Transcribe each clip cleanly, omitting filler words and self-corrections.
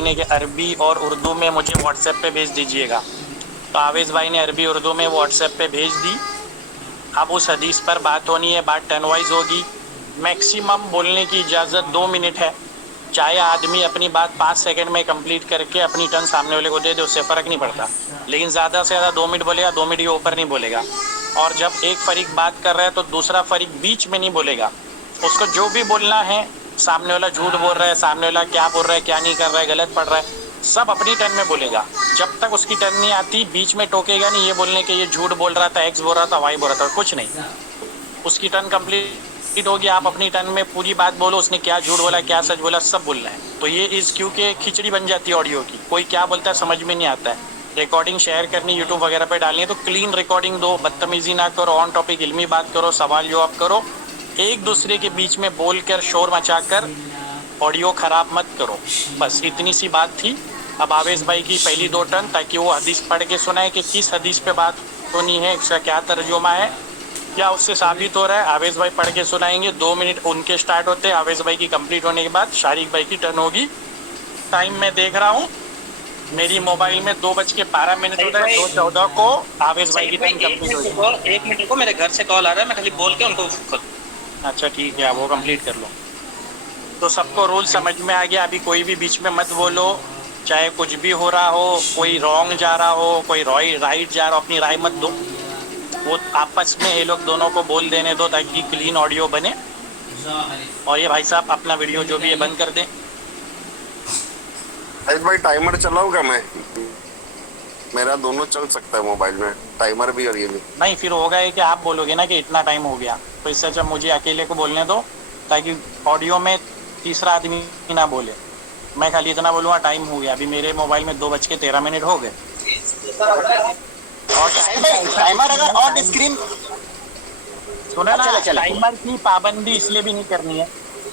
نے کہ عربی اور اردو میں مجھے واٹس ایپ پہ بھیج دیجیے گا، تو آویز بھائی نے عربی اردو میں واٹس ایپ پہ بھیج دی۔ اب اس حدیث پر بات ہونی ہے، بات ٹرن وائز ہوگی، میکسیمم بولنے کی اجازت 2 منٹ ہے، چاہے آدمی اپنی بات 5 سیکنڈ میں کمپلیٹ کر کے اپنی ٹرن سامنے والے کو دے دے، اس سے فرق نہیں پڑتا، لیکن زیادہ سے زیادہ 2 منٹ بولے گا، 2 منٹ کے اوپر نہیں بولے گا۔ اور جب ایک فریق بات کر رہا ہے تو دوسرا فریق بیچ میں نہیں بولے گا، اس کو جو بھی بولنا ہے، سامنے والا جھوٹ بول رہا ہے، سامنے والا کیا بول رہا ہے، کیا نہیں کر رہا ہے، غلط پڑھ رہا ہے، سب اپنی ٹرن میں بولے گا۔ جب تک اس کی ٹرن نہیں آتی بیچ میں ٹوکے گا نہیں، یہ بولنے کہ یہ جھوٹ بول رہا تھا، ایکس بول رہا تھا، وائی بول رہا تھا، کچھ نہیں۔ اس کی ٹرن کمپلیٹ ہوگی، آپ اپنی ٹرن میں پوری بات بولو، اس نے کیا جھوٹ بولا، کیا سچ بولا، سب بولنا ہے۔ تو یہ کیونکہ کھچڑی بن جاتی ہے آڈیو کی، کوئی کیا بولتا ہے سمجھ میں نہیں آتا ہے۔ ریکارڈنگ شیئر کرنی، یوٹیوب وغیرہ پہ ڈالنی ہے تو کلین ریکارڈنگ دو، بدتمیزی نہ کرو، آن ٹاپک علمی بات کرو، سوال جواب کرو، ایک دوسرے کے بیچ میں بول کر شور مچا کر آڈیو خراب مت کرو۔ بس اتنی سی بات تھی۔ اب آویز بھائی کی پہلی 2 ٹرن، تاکہ وہ حدیث پڑھ کے سنائے کہ کس حدیث پہ بات ہونی ہے، اس کا کیا ترجمہ ہے، کیا اس سے ثابت ہو رہا ہے۔ آویز بھائی پڑھ کے سنائیں گے، 2 منٹ ان کے سٹارٹ ہوتے ہیں، آویز بھائی کی کمپلیٹ ہونے کے بعد شارق بھائی کی ٹرن ہوگی۔ ٹائم میں دیکھ رہا ہوں میری موبائل میں 2:12 ہوتا ہے، 2:14 کو آویز بھائی کی ٹرن کمپلیٹ ہوگی۔ 1 منٹ کو، میرے گھر سے کال آ رہا ہے، میں خالی بول کے ان کو اچھا ٹھیک ہے، آپ وہ کمپلیٹ کر لو۔ تو سب کو رول سمجھ میں آ گیا، ابھی کوئی بھی بیچ میں مت بولو، چاہے کچھ بھی ہو رہا ہو، کوئی رانگ جا رہا ہو، کوئی رائٹ جا رہا ہو، اپنی رائے مت دو، وہ آپس میں یہ لوگ دونوں کو بول دینے دو تاکہ کلین آڈیو بنے۔ اور یہ بھائی صاحب اپنا ویڈیو جو بھی ہے بند کر دیں۔ بھائی ٹائمر چلاؤ گا؟ میں میرا دونوں چل سکتا ہے موبائل میں، ٹائمر بھی اور یہ بھی نہیں، پھر ہوگا یہ کہ آپ بولو گے نا کہ اتنا ٹائم ہو گیا، تو اس سے اچھا مجھے اکیلے کو بولنے دو تاکہ آڈیو میں تیسرا آدمی نہ بولے، میں خالی اتنا بولوں گا ٹائم ہو گیا۔ ابھی میرے موبائل میں 2:13 ہو گئے۔ اور ٹائمر اگر آن اسکرین سنا نا، ٹائمر کی پابندی اس لیے بھی نہیں کرنی ہے،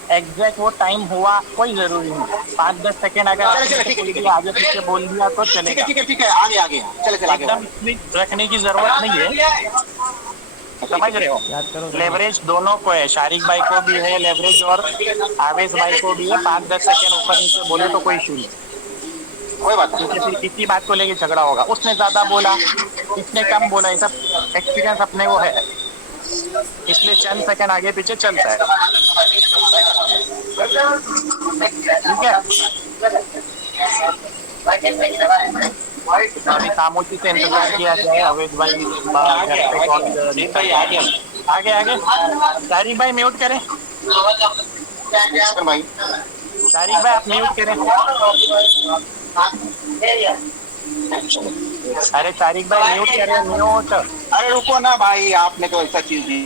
ایگزیکٹ وہ ٹائم ہوا کوئی ضروری نہیں، 5-10 سیکنڈ اگر آگے پیچھے بول دیا تو چلے گا، ٹھیک ہے، آگے چلے ایک دم اسٹرکٹ رکھنے کی ضرورت نہیں ہے، سمجھ رہے ہو؟ لیوریج دونوں کو ہے، شارق بھائی کو بھی ہے لیوریج اور آویز بھائی کو بھی ہے، 5-10 سیکنڈ اوپر نیچے بولے تو کوئی ایشو نہیں، کوئی بات کیونکہ پھر اسی بات کو لے کے جھگڑا ہوگا، اس نے زیادہ بولا، اس نے کم بولا، یہ سب ایکسپیرینس اپنے کو ہے، اس لیے چند سیکنڈ آگے پیچھے چلتا ہے۔ ٹھیک ہے، ابھی خاموشی سے انتظار کیا جائے، اویس بھائی گھر پہ کال آگے شارق بھائی میوٹ کریں، بھائی شارق بھائی آپ میوٹ کریں۔ ارے شارق بھائی میوٹ کریں، میوٹ۔ ارے رکو نا بھائی، آپ نے تو ایسا چیز دی۔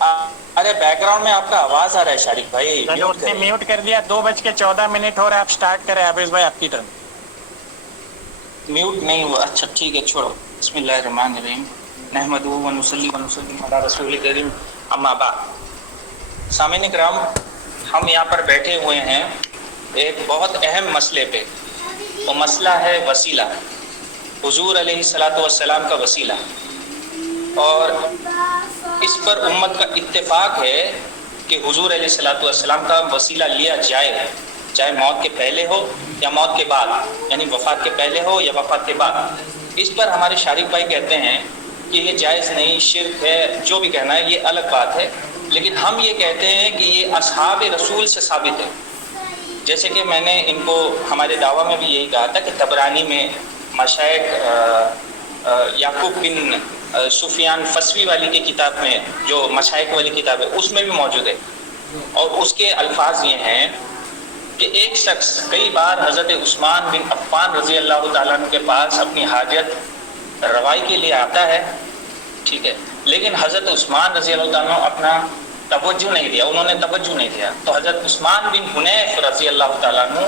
ارے بیک گراؤنڈ میں آپ کا آواز آ رہا ہے شارق بھائی، چلو اس نے میوٹ کر دیا، 2:14 ہو رہا ہے، آپ سٹارٹ کریں آویز بھائی، آپ کی ٹرن۔ میوٹ نہیں ہوا، اچھا ٹھیک ہے، چھوڑو۔ بسم اللہ الرحمن الرحیم، نحمدہ و نصلی و نسلم علی رسول کریم، اما بعد۔ سامعین کرام، ہم یہاں پر بیٹھے ہوئے ہیں ایک بہت اہم مسئلے پہ، وہ مسئلہ ہے وسیلہ، حضور علیہ الصلوۃ والسلام کا وسیلہ، اور اس پر امت کا اتفاق ہے کہ حضور علیہ الصلوۃ والسلام کا وسیلہ لیا جائے، چاہے موت کے پہلے ہو یا موت کے بعد، یعنی وفات کے پہلے ہو یا وفات کے بعد۔ اس پر ہمارے شارق بھائی کہتے ہیں کہ یہ جائز نہیں، شرک ہے، جو بھی کہنا ہے یہ الگ بات ہے، لیکن ہم یہ کہتے ہیں کہ یہ اصحاب رسول سے ثابت ہے۔ جیسے کہ میں نے ان کو ہمارے دعویٰ میں بھی یہی کہا تھا کہ طبرانی میں مشائخ یعقوب بن سفیان فسوی والی کی کتاب میں، جو مشائخ والی کتاب ہے، اس میں بھی موجود ہے، اور اس کے الفاظ یہ ہیں کہ ایک شخص کئی بار حضرت عثمان بن عفان رضی اللہ تعالیٰ عنہ کے پاس اپنی حاجت روائی کے لیے آتا ہے، ٹھیک ہے، لیکن حضرت عثمان رضی اللہ تعالیٰ عنہ اپنا توجہ نہیں دیا، انہوں نے توجہ نہیں دیا، تو حضرت عثمان بن حنیف رضی اللہ تعالیٰ عنہ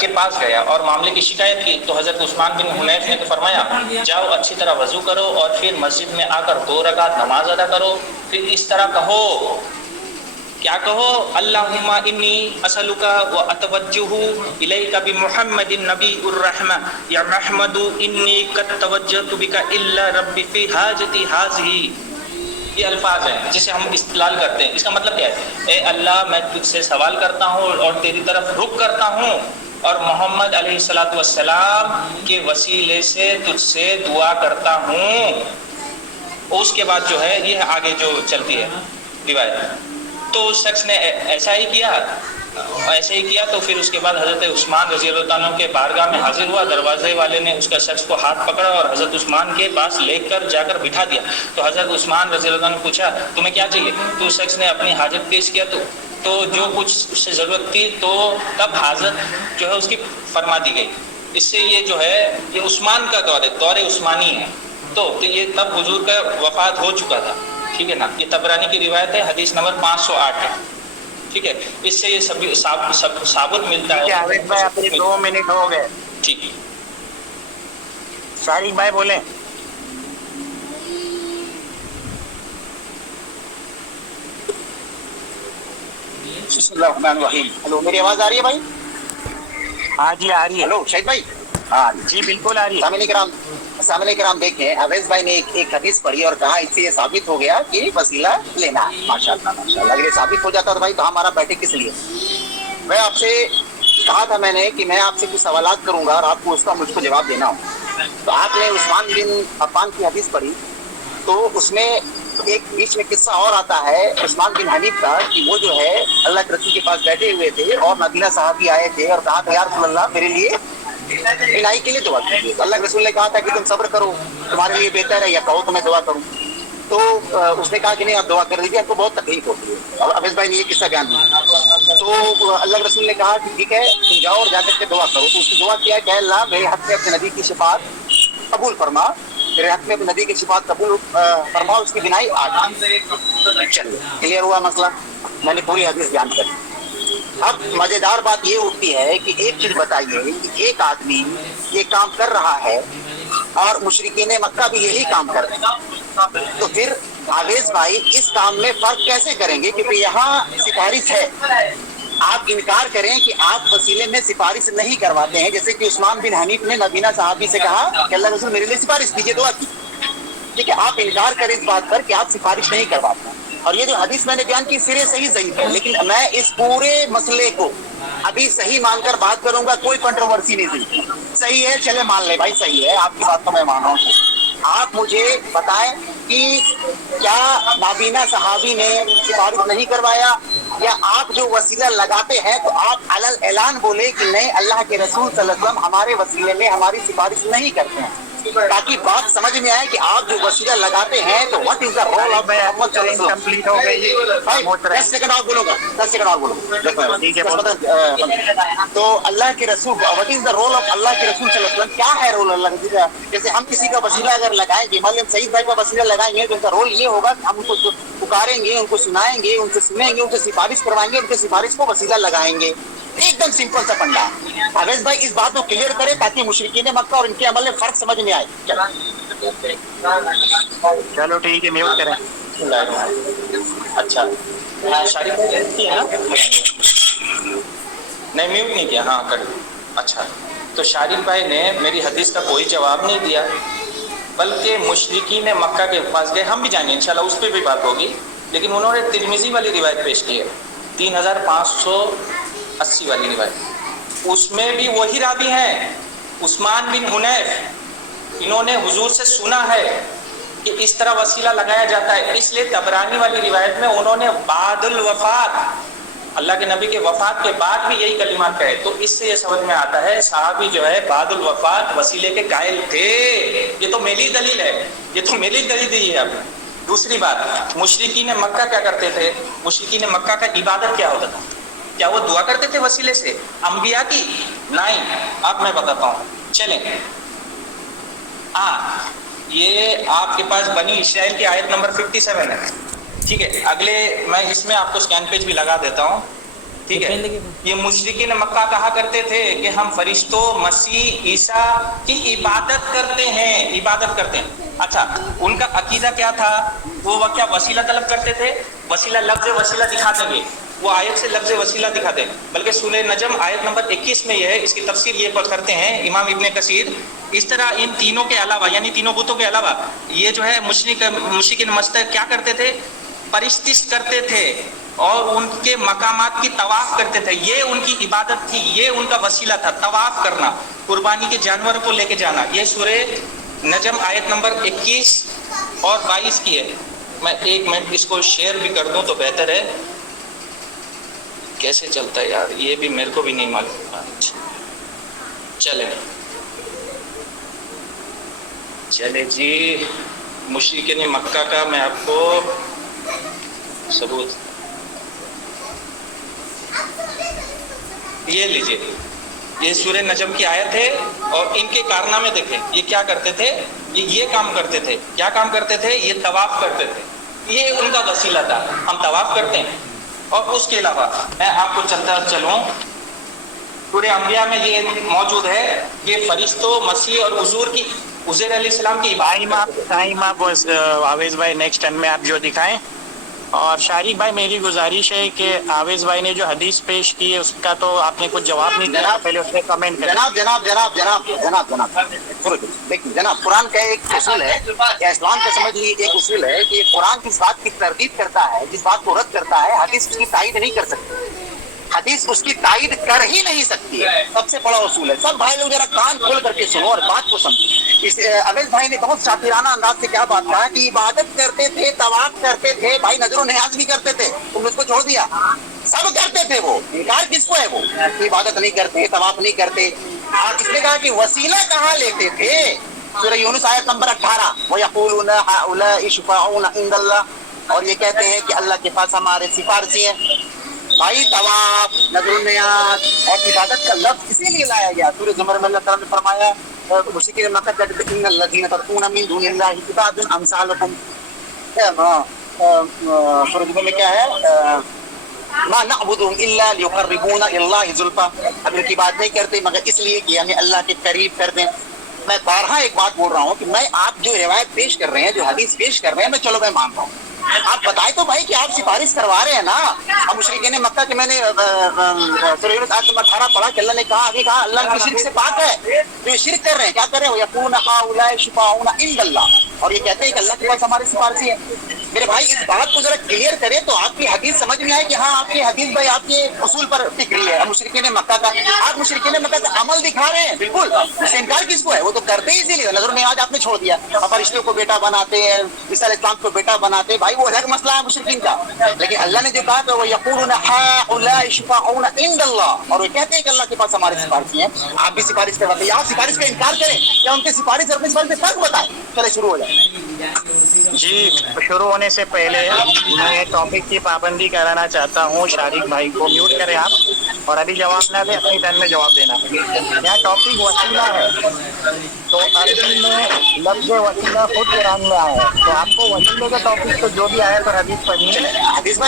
کے پاس گیا اور معاملے کی شکایت کی، تو حضرت عثمان بن حنیف نے تو فرمایا جاؤ اچھی طرح وضو کرو اور پھر مسجد میں آ کر 2 رکعت نماز ادا کرو، پھر اس طرح کہو، کیا کہو، اللہم انی اسألک و اتوجہ الیک بمحمد النبی الرحمہ یا محمد انی قد توجہت بک الا رب فی حاجتی ہذہ۔ یہ الفاظ ہیں جسے ہم استدلال کرتے ہیں، اس کا مطلب کیا ہے؟ اے اللہ، میں تجھ سے سوال کرتا ہوں اور تیری طرف رخ کرتا ہوں اور محمد علیہ الصلوۃ والسلام کے وسیلے سے تجھ سے دعا کرتا ہوں. اس کے بعد جو ہے یہ آگے جو چلتی ہے روایت، تو اس شخص نے ایسا ہی کیا تو پھر اس کے بعد حضرت عثمان رضی اللہ عنہ کے بارگاہ میں حاضر ہوا. دروازے والے نے اس کا شخص کو ہاتھ پکڑا اور حضرت عثمان کے پاس لے کر جا کر بٹھا دیا. تو حضرت عثمان رضی اللہ عنہ نے پوچھا تمہیں کیا چاہیے؟ تو اس شخص نے اپنی حاجت پیش کیا تو جو کچھ اس سے ضرورت تھی تو تب حاجت جو ہے اس کی فرما دی گئی. اس سے یہ جو ہے یہ عثمان کا دور عثمانی ہے. تو یہ تب حضور کا وفات ہو چکا تھا. ٹھیک ہے نا. یہ طبرانی کی روایت ہے، حدیث نمبر 508 ہے. ٹھیک ہے. اس سے یہ سب ثابت ملتا ہے. عابد بھائی اپنے 2 منٹ ہو گئے. ٹھیک ہے. شارق بھائی بولیں. بسم اللہ الرحمن الرحیم. ہلو، میری آواز آ رہی ہے بھائی؟ ہاں جی آ رہی ہے. ہلو شہید بھائی. ہاں جی بالکل آ رہی ہے. سامنے کرام دیکھیں، اویس بھائی نے ایک حدیث پڑھی اور کہا اس سے یہ ثابت ہو گیا کہ وسیلہ لینا ہے. ماشاءاللہ ماشاءاللہ. اگر یہ ثابت ہو جاتا تو بھائی تو ہمارا بیٹھے کس لیے؟ میں آپ سے کہا تھا میں نے کہ میں آپ سے کچھ سوالات کروں گا اور آپ کو اس کا مجھ کو جواب دینا ہو. تو آپ نے عثمان بن عفان کی حدیث پڑھی تو اس میں ایک بیچ میں قصہ اور آتا ہے عثمان بن حنیف کا کہ وہ جو ہے اللہ کے رسول کے پاس بیٹھے ہوئے تھے اور مدینہ صحابی آئے تھے اور کہا کہ یا رسول اللہ میرے لیے الہی کے لیے دعا کیجیے. اللہ کے رسول نے کہا تھا کہ تم صبر کرو، تمہارے لیے بہتر ہے، یا کہو تو میں دعا کروں. تو اس نے کہا کہ نہیں آپ دعا کر دیجیے، آپ کو بہت تکلیف ہوتی ہے. اور اویس بھائی نے یہ قصہ بیان کیا. تو اللہ کے رسول نے کہا کہ ٹھیک ہے تم جاؤ اور جا کر کے دعا کرو. تو اس نے دعا کیا کہ اللہ میرے حق میں اپنے نبی کی شفاعت قبول فرما، میرے حق میں اپنے نبی کی شفاعت قبول فرما. اس کی بنائی آج چلیے کلیئر ہوا مسئلہ. میں نے پوری حدیث بیان کر. اب مزیدار بات یہ اٹھتی ہے کہ ایک چیز بتائیے کہ ایک آدمی یہ کام کر رہا ہے اور مشرکین مکہ بھی یہی کام کر رہے ہیں، تو پھر اویس بھائی اس کام میں فرق کیسے کریں گے؟ کیونکہ یہاں سفارش ہے. آپ انکار کریں کہ آپ وسیلے میں سفارش نہیں کرواتے ہیں، جیسے کہ عثمان بن حنیف نے مدینہ صحابی سے کہا کہ اللہ رسول میرے لیے سفارش کیجیے، دعا کی. ٹھیک ہے. آپ انکار کریں اس بات پر کہ آپ سفارش نہیں کرواتے. اور یہ جو حدیث میں نے بیان کی سرے صحیح ضعیف ہے، لیکن میں اس پورے مسئلے کو ابھی صحیح مان کر بات کروں گا. کوئی کنٹروورسی نہیں تھی. صحیح ہے چلے مان لے بھائی صحیح ہے، آپ کی بات تو میں مان رہا ہوں. آپ مجھے بتائیں کہ کیا نابینا صحابی نے سفارش نہیں کروایا، یا آپ جو وسیلہ لگاتے ہیں تو آپ علل اعلان بولے کہ نہیں اللہ کے رسول صلی اللہ علیہ وسلم ہمارے وسیلے میں ہماری سفارش نہیں کرتے ہیں، تاکہ بات سمجھ میں آئے کہ آپ جو وسیلہ لگاتے ہیں تو what is the role of Muhammad صلی اللہ علیہ وسلم. کمپلیٹ ہو گئی. 10 سیکنڈ اور بولوں گا، 10 سیکنڈ اور بولوں. تو اللہ کے رسول what is the role of اللہ کے رسول صلی اللہ علیہ وسلم، کیا ہے رول اللہ کا؟ جیسے ہم کسی کا وسیلہ اگر لگائیں گے، مان لیجیے سعید بھائی کا وسیلہ لگائیں گے تو ان کا رول یہ ہوگا کہ ہم ان کو پکاریں گے، ان کو سنائیں گے، ان سے سنیں گے، ان سے سفارش کروائیں گے، ان کے سفارش کو وسیلہ لگائیں گے. ایک دم سمپل سا فنڈا. اویس بھائی اس بات کو کلیئر کرے تاکہ مشرکین مکہ اور ان کے عمل میں فرق سمجھ میں آئے. چلو ٹھیک ہے میوٹ کریں. اچھا شارق نہیں میوٹ نہیں کیا. ہاں کر. اچھا تو شارق بھائی نے میری حدیث کا کوئی جواب نہیں دیا، بلکہ مشرکین مکہ کے پاس گئے. ہم بھی جائیں گے انشاءاللہ، اس پہ بھی بات ہوگی. لیکن انہوں نے ترمذی والی روایت پیش کی ہے، 3580 والی روایت. اس میں بھی وہی راوی ہیں عثمان بن حنیف. انہوں نے حضور سے سنا ہے کہ اس طرح وسیلہ لگایا جاتا ہے. اس لیے طبرانی والی روایت میں انہوں نے بعد الوفات، اللہ کے نبی کے وفات کے بعد بھی یہی کلمات کہے. تو اس سے یہ سمجھ میں آتا ہے صحابی جو ہے بعد الوفات وسیلے کے قائل تھے. یہ تو میری دلیل ہے، یہ تو میری دلیل دی ہے آپ نے. دوسری بات، مشرکین مکہ کیا کرتے تھے؟ مشرکین مکہ کا عبادت کیا ہوتا تھا؟ کیا وہ دعا کرتے تھے وسیلے سے انبیاء کی؟ نہیں. اب میں بتاتا ہوں، چلیں. یہ آپ کے پاس بنی اسرائیل کی آیت نمبر 57 ہے. ٹھیک ہے. اگلے میں اس میں آپ کو اسکین پیج بھی لگا دیتا ہوں. ٹھیک ہے. یہ مشرکین مکہ کہا کرتے تھے کہ ہم فرشتوں، مسیح، عیسیٰ کی عبادت کرتے ہیں، عبادت کرتے ہیں. اچھا ان کا عقیدہ کیا تھا؟ وہ کیا وسیلہ طلب کرتے تھے؟ وسیلہ لفظ وسیلہ دکھا دیں گے، وہ آیت سے لفظ وسیلہ دکھا دیں. بلکہ سورہ نجم آیت نمبر 21 میں یہ ہے، اس کی تفسیر یہ کرتے ہیں امام ابن کثیر. اس طرح ان تینوں کے علاوہ، یعنی تینوں بتوں کے علاوہ، یہ جو ہے مشرکین مشتق کیا کرتے تھے؟ پرستش کرتے تھے. اور ان کے مقامات کی طواف کرتے تھے. یہ ان کی عبادت تھی, یہ ان کا وسیلہ تھا, طواف کرنا, قربانی کے جانور کو لے کے جانا. یہ سورہ نجم آیت نمبر 21 اور 22 کی ہے. میں 1 منٹ اس کو شیئر بھی کر دوں تو بہتر ہے. کیسے چلتا ہے یار, یہ بھی میرے کو بھی نہیں معلوم. چلے جی, مشرکین مکہ کا میں آپ کو ثبوت یہ لیجئے. یہ سورہ نجم کی آیت ہے اور ان کے کارنامے دیکھیں. یہ کیا کرتے تھے, یہ کام کرتے تھے. کیا کام کرتے تھے؟ یہ طواف کرتے تھے. یہ ان کا وسیلہ تھا. ہم طواف کرتے ہیں. اور اس کے علاوہ میں آپ کو چلتا چلوں, سورہ انبیاء میں یہ موجود ہے کہ فرشتوں, مسیح اور حضور کی, عزیر علیہ السلام کی ٹائم آپ آویز بھائی نیکسٹ ٹائم میں آپ جو دکھائیں. اور شارق بھائی میری گزارش ہے کہ آویز بھائی نے جو حدیث پیش کی ہے اس کا تو آپ نے کچھ جواب نہیں دیا, پہلے اس نے کمنٹ کریں. دیکھیے جناب, قرآن کا ایک اصول ہے یا اسلام کا سمجھ لیجیے ایک اصول ہے کہ قرآن جس بات کی تردید کرتا ہے, جس بات کو رد کرتا ہے, حدیث اس کی تائید نہیں کر سکتی. حدیث اس کی تائید کر ہی نہیں سکتی ہے. سب سے بڑا اصول ہے. سب بھائی لوگ ذرا کان کھول کر کے سنو اور بات کو سمجھو. اویس بھائی نے بہت شاطرانہ انداز سے کیا بات کہا کہ عبادت کرتے تھے, طواف کرتے تھے, بھائی نظر و نیاز بھی کرتے تھے, تم اس کو چھوڑ دیا. سب کرتے تھے. وہ انکار کس کو ہے؟ وہ عبادت نہیں کرتے, طواف نہیں کرتے. اور اس نے کہا کہ وسیلہ کہاں لیتے تھے؟ سورہ یونس آیت نمبر 18, وَيَقُولُونَ هَؤُلَاءِ شُفَعَاؤُنَا عِندَ اللَّهِ, اور یہ کہتے ہیں کہ اللہ کے پاس ہمارے سفارشی ہیں. بھائی طواف, نظر و نیاز اور عبادت کا لفظ اسی لیے لایا گیا. سورہ زمر میں اللہ تعالیٰ نے فرمایا مشرکین مکہ کہتے تھے ان الذین تدعون من دون اللہ عباد امثالکم. سورہ زمر میں کیا ہے, ما نعبدهم الا ليقربونا الى الله زلفى, اب ان کی بات نہیں کرتے مگر اس لیے کہ ہمیں اللہ کے قریب کر دیں. میں بارہا ایک بات بول رہا ہوں کہ میں آپ جو روایت پیش کر رہے ہیں, جو حدیث پیش کر رہے ہیں, میں چلو میں مان رہا ہوں. آپ بتائیں تو بھائی کہ آپ سفارش کروا رہے ہیں نا. اب مشرکین مکہ کے میں نے سورہ یونس آیت نمبر 18 پڑھا کہ اللہ نے کہا, ابھی کہا اللہ کی شرک سے پاک ہے. جو شرک کر رہے ہیں, کیا کر رہے ہیں؟ یقولون هؤلاء شفعاؤنا عند اللہ, اور یہ کہتے ہیں کہ اللہ کے پاس ہمارے سفارشی ہیں. میرے بھائی اس بات کو ذرا کلیئر کریں تو آپ کی حدیث سمجھ میں آئے کہ ہاں آپ کی حدیث بھائی آپ کے اصول پر ٹک رہی ہے. مشرکین مکہ کا آپ مشرکین مکہ کا عمل دکھا رہے ہیں. بالکل اس سے انکار کس کو ہے؟ وہ تو کرتے ہی اسی لیے. نظر میں آج آپ نے چھوڑ دیا, اور فرشتوں کو بیٹا بناتے ہیں, عیسیٰ علیہ السلام کو بیٹا بناتے ہیں. بھائی وہ الگ مسئلہ ہے مشرکین کا, لیکن اللہ نے جو کہا کہ وہ یقولون هؤلاء شفعاؤنا عند اللہ, اور وہ کہتے ہیں کہ اللہ کے پاس ہمارے سفارشی ہیں. آپ بھی سفارش کرواتے ہیں, آپ سفارش کا انکار کریں یا ان کے سفارش اور اپنی سفارش میں فرق بتائیں. چلے شروع ہو جائے. جی, شروع ہونے سے پہلے میں ٹاپک کی پابندی کرانا چاہتا ہوں. شارق بھائی کو میوٹ کریں آپ, اور ابھی جواب نہ دیں, اپنی ٹرن میں جواب دینا. یہاں ٹاپک وسیلہ ہے, تو عربی میں لفظ وسیلہ خود قرآن میں آیا ہے. تو آپ کو وسیلے کا ٹاپک تو جو بھی آیا تو حدیث پڑھیے,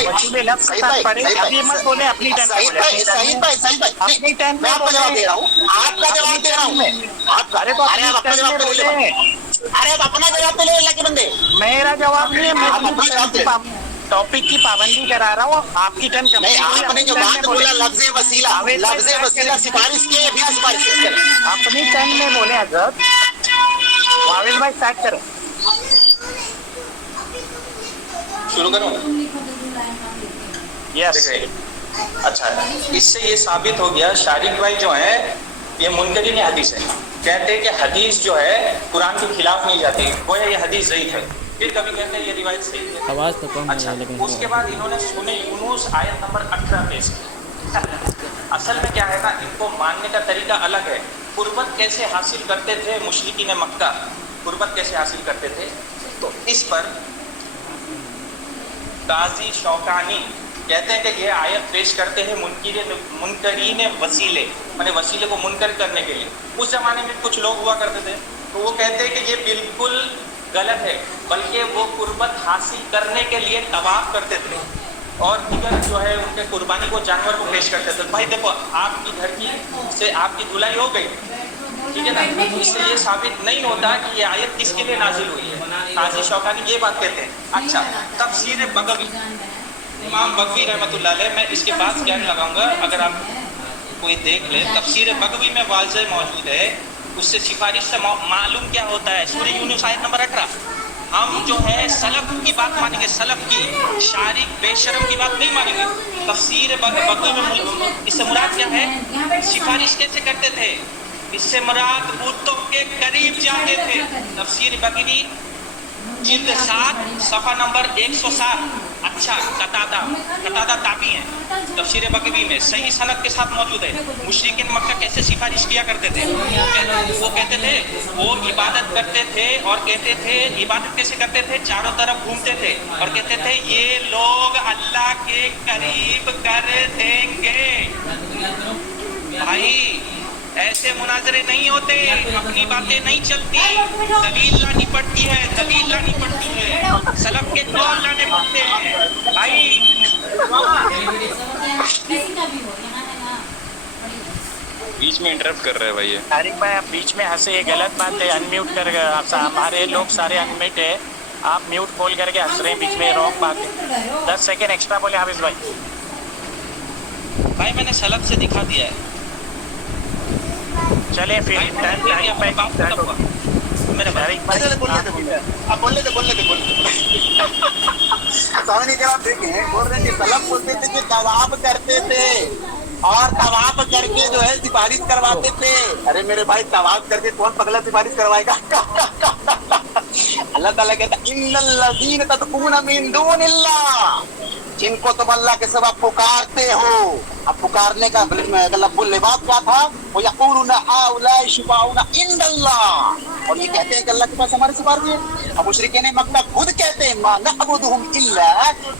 وسیلے لفظ کے ساتھ پڑھیں. ابھی مت بولیں, اپنی ٹرن میں بولیں. اپنی ٹرن میں بولیں. آپ کا جواب دے رہا ہوں میں. ارے تو اپنی ٹرن میں بولیں. ارے اب اپنا جواب تو لے اللہ کے بندے. میرا جواب نہیں ہے, میں ٹاپک کی پابندی کرا رہا ہوں. آپ کی ٹرن نہیں, آپ نے جو بات بولا لفظ وسیلہ سفارش کے بنا سفارش کے, اپنی ٹرن میں بولے حضرت. عاوض بھائی اسٹارٹ کریں. شروع کروں؟ یس. اچھا, اس سے یہ ثابت ہو گیا شارق بھائی جو ہے یہ منکرین حدیث ہے. کہتے ہیں کہ حدیث جو ہے قرآن کے خلاف نہیں جاتی, گویا یہ حدیث ضعیف ہے. پھر کبھی کہتے ہیں یہ روایت صحیح ہے. آواز تو کم اچھا, اس کے بعد انہوں نے سورہ یونس آیت نمبر 18 پیش کی. اصل میں کیا ہے نا, ان کو ماننے کا طریقہ الگ ہے. قربت کیسے حاصل کرتے تھے مشرکین مکہ, قربت کیسے حاصل کرتے تھے, تو اس پر قاضی شوکانی کہتے ہیں کہ یہ آیت پیش کرتے ہیں منکرین وسیلے, یعنی وسیلے کو منکر کرنے کے لیے. اس زمانے میں کچھ لوگ ہوا کرتے تھے, تو وہ کہتے ہیں کہ یہ بالکل غلط ہے, بلکہ وہ قربت حاصل کرنے کے لیے طواف کرتے تھے اور دیگر جو ہے ان کے قربانی کو جانور کو پیش کرتے تھے. بھائی دیکھو, آپ کی گھر کی سے آپ کی دھلائی ہو گئی, ٹھیک ہے نا, اس سے یہ ثابت نہیں ہوتا کہ یہ آیت کس کے لیے نازل ہوئی ہے. قاضی شوکانی یہ بات کہتے ہیں. اچھا, تفسیر بغوی, امام بغوی رحمۃ اللہ علیہ, میں اس کے بعد کیا لگاؤں گا, اگر آپ کوئی دیکھ لیں, تفسیر بغوی میں واضح موجود ہے. اس سے سفارش سے معلوم کیا ہوتا ہے, سورہ یونس آیت نمبر 18, ہم جو ہے سلف کی بات مانیں گے، سلف کی، شارق بے شرم کی بات نہیں مانیں گے۔ تفسیر بغوی میں اس سے مراد کیا ہے؟ سفارش کیسے کرتے تھے؟ اس سے مراد بتوں کے قریب جاتے تھے۔ تفسیر بغوی جلد 7 صفحہ نمبر 107۔ اچھا، قتادہ تابعی ہیں، تفسیر بغوی میں صحیح سند کے ساتھ موجود ہے۔ مشرکین مکہ کیسے سفارش کیا کرتے تھے؟ وہ کہتے تھے، وہ عبادت کرتے تھے اور کہتے تھے، عبادت کیسے کرتے تھے؟ چاروں طرف گھومتے تھے اور کہتے تھے یہ لوگ اللہ کے قریب کر دیں گے۔ بھائی ایسے مناظرے نہیں ہوتے، اپنی باتیں نہیں چلتی، دلیل لانی پڑتی ہے، دلیل لانی پڑتی ہے، سلف کے قول لانے پڑتے ہیں بھائی۔ بیچ میں انٹرپٹ کر رہے ہیں بھائی۔ طارق بھائی آپ بیچ میں ہنسے، یہ غلط بات ہے، ان میوٹ کر کے ہمارے لوگ سارے ان میوٹ ہے، آپ میوٹ کھول کر کے ہنس رہے ہیں بیچ میں، رانگ بات ہے۔ 10 سیکنڈ ایکسٹرا بولے حافظ بھائی۔ بھائی میں نے سلف سے دکھا دیا ہے۔ چلے پھر طارق بھائی میرے بھائی بولنے دے سامنے کے آپ دیکھیں، بول رہے ہیں کہ سلف بولتے تھے کہ طواف کرتے تھے اور طواف کر کے جو ہے سفارش کرواتے تھے۔ ارے میرے بھائی طواف کر کے کون پگلا سفارش کروائے گا؟ اللہ تعالیٰ کہتا ہے ان الذین تدعون من دون اللہ، جن کو تم اللہ کے سوا پکارتے ہو۔ اب پکارنے کا لب اللباب کیا تھا؟ وَيَقُولُونَ هَؤُلَاءِ شُفَعَاؤُنَا عِندَ اللَّهِ، اور یہ کہتے ہیں کہ اللہ کے پاس ہمارے سفارش ہے۔ اب مشرکین مکہ خود کہتے ہیں مَا نَعْبُدُهُمْ إِلَّا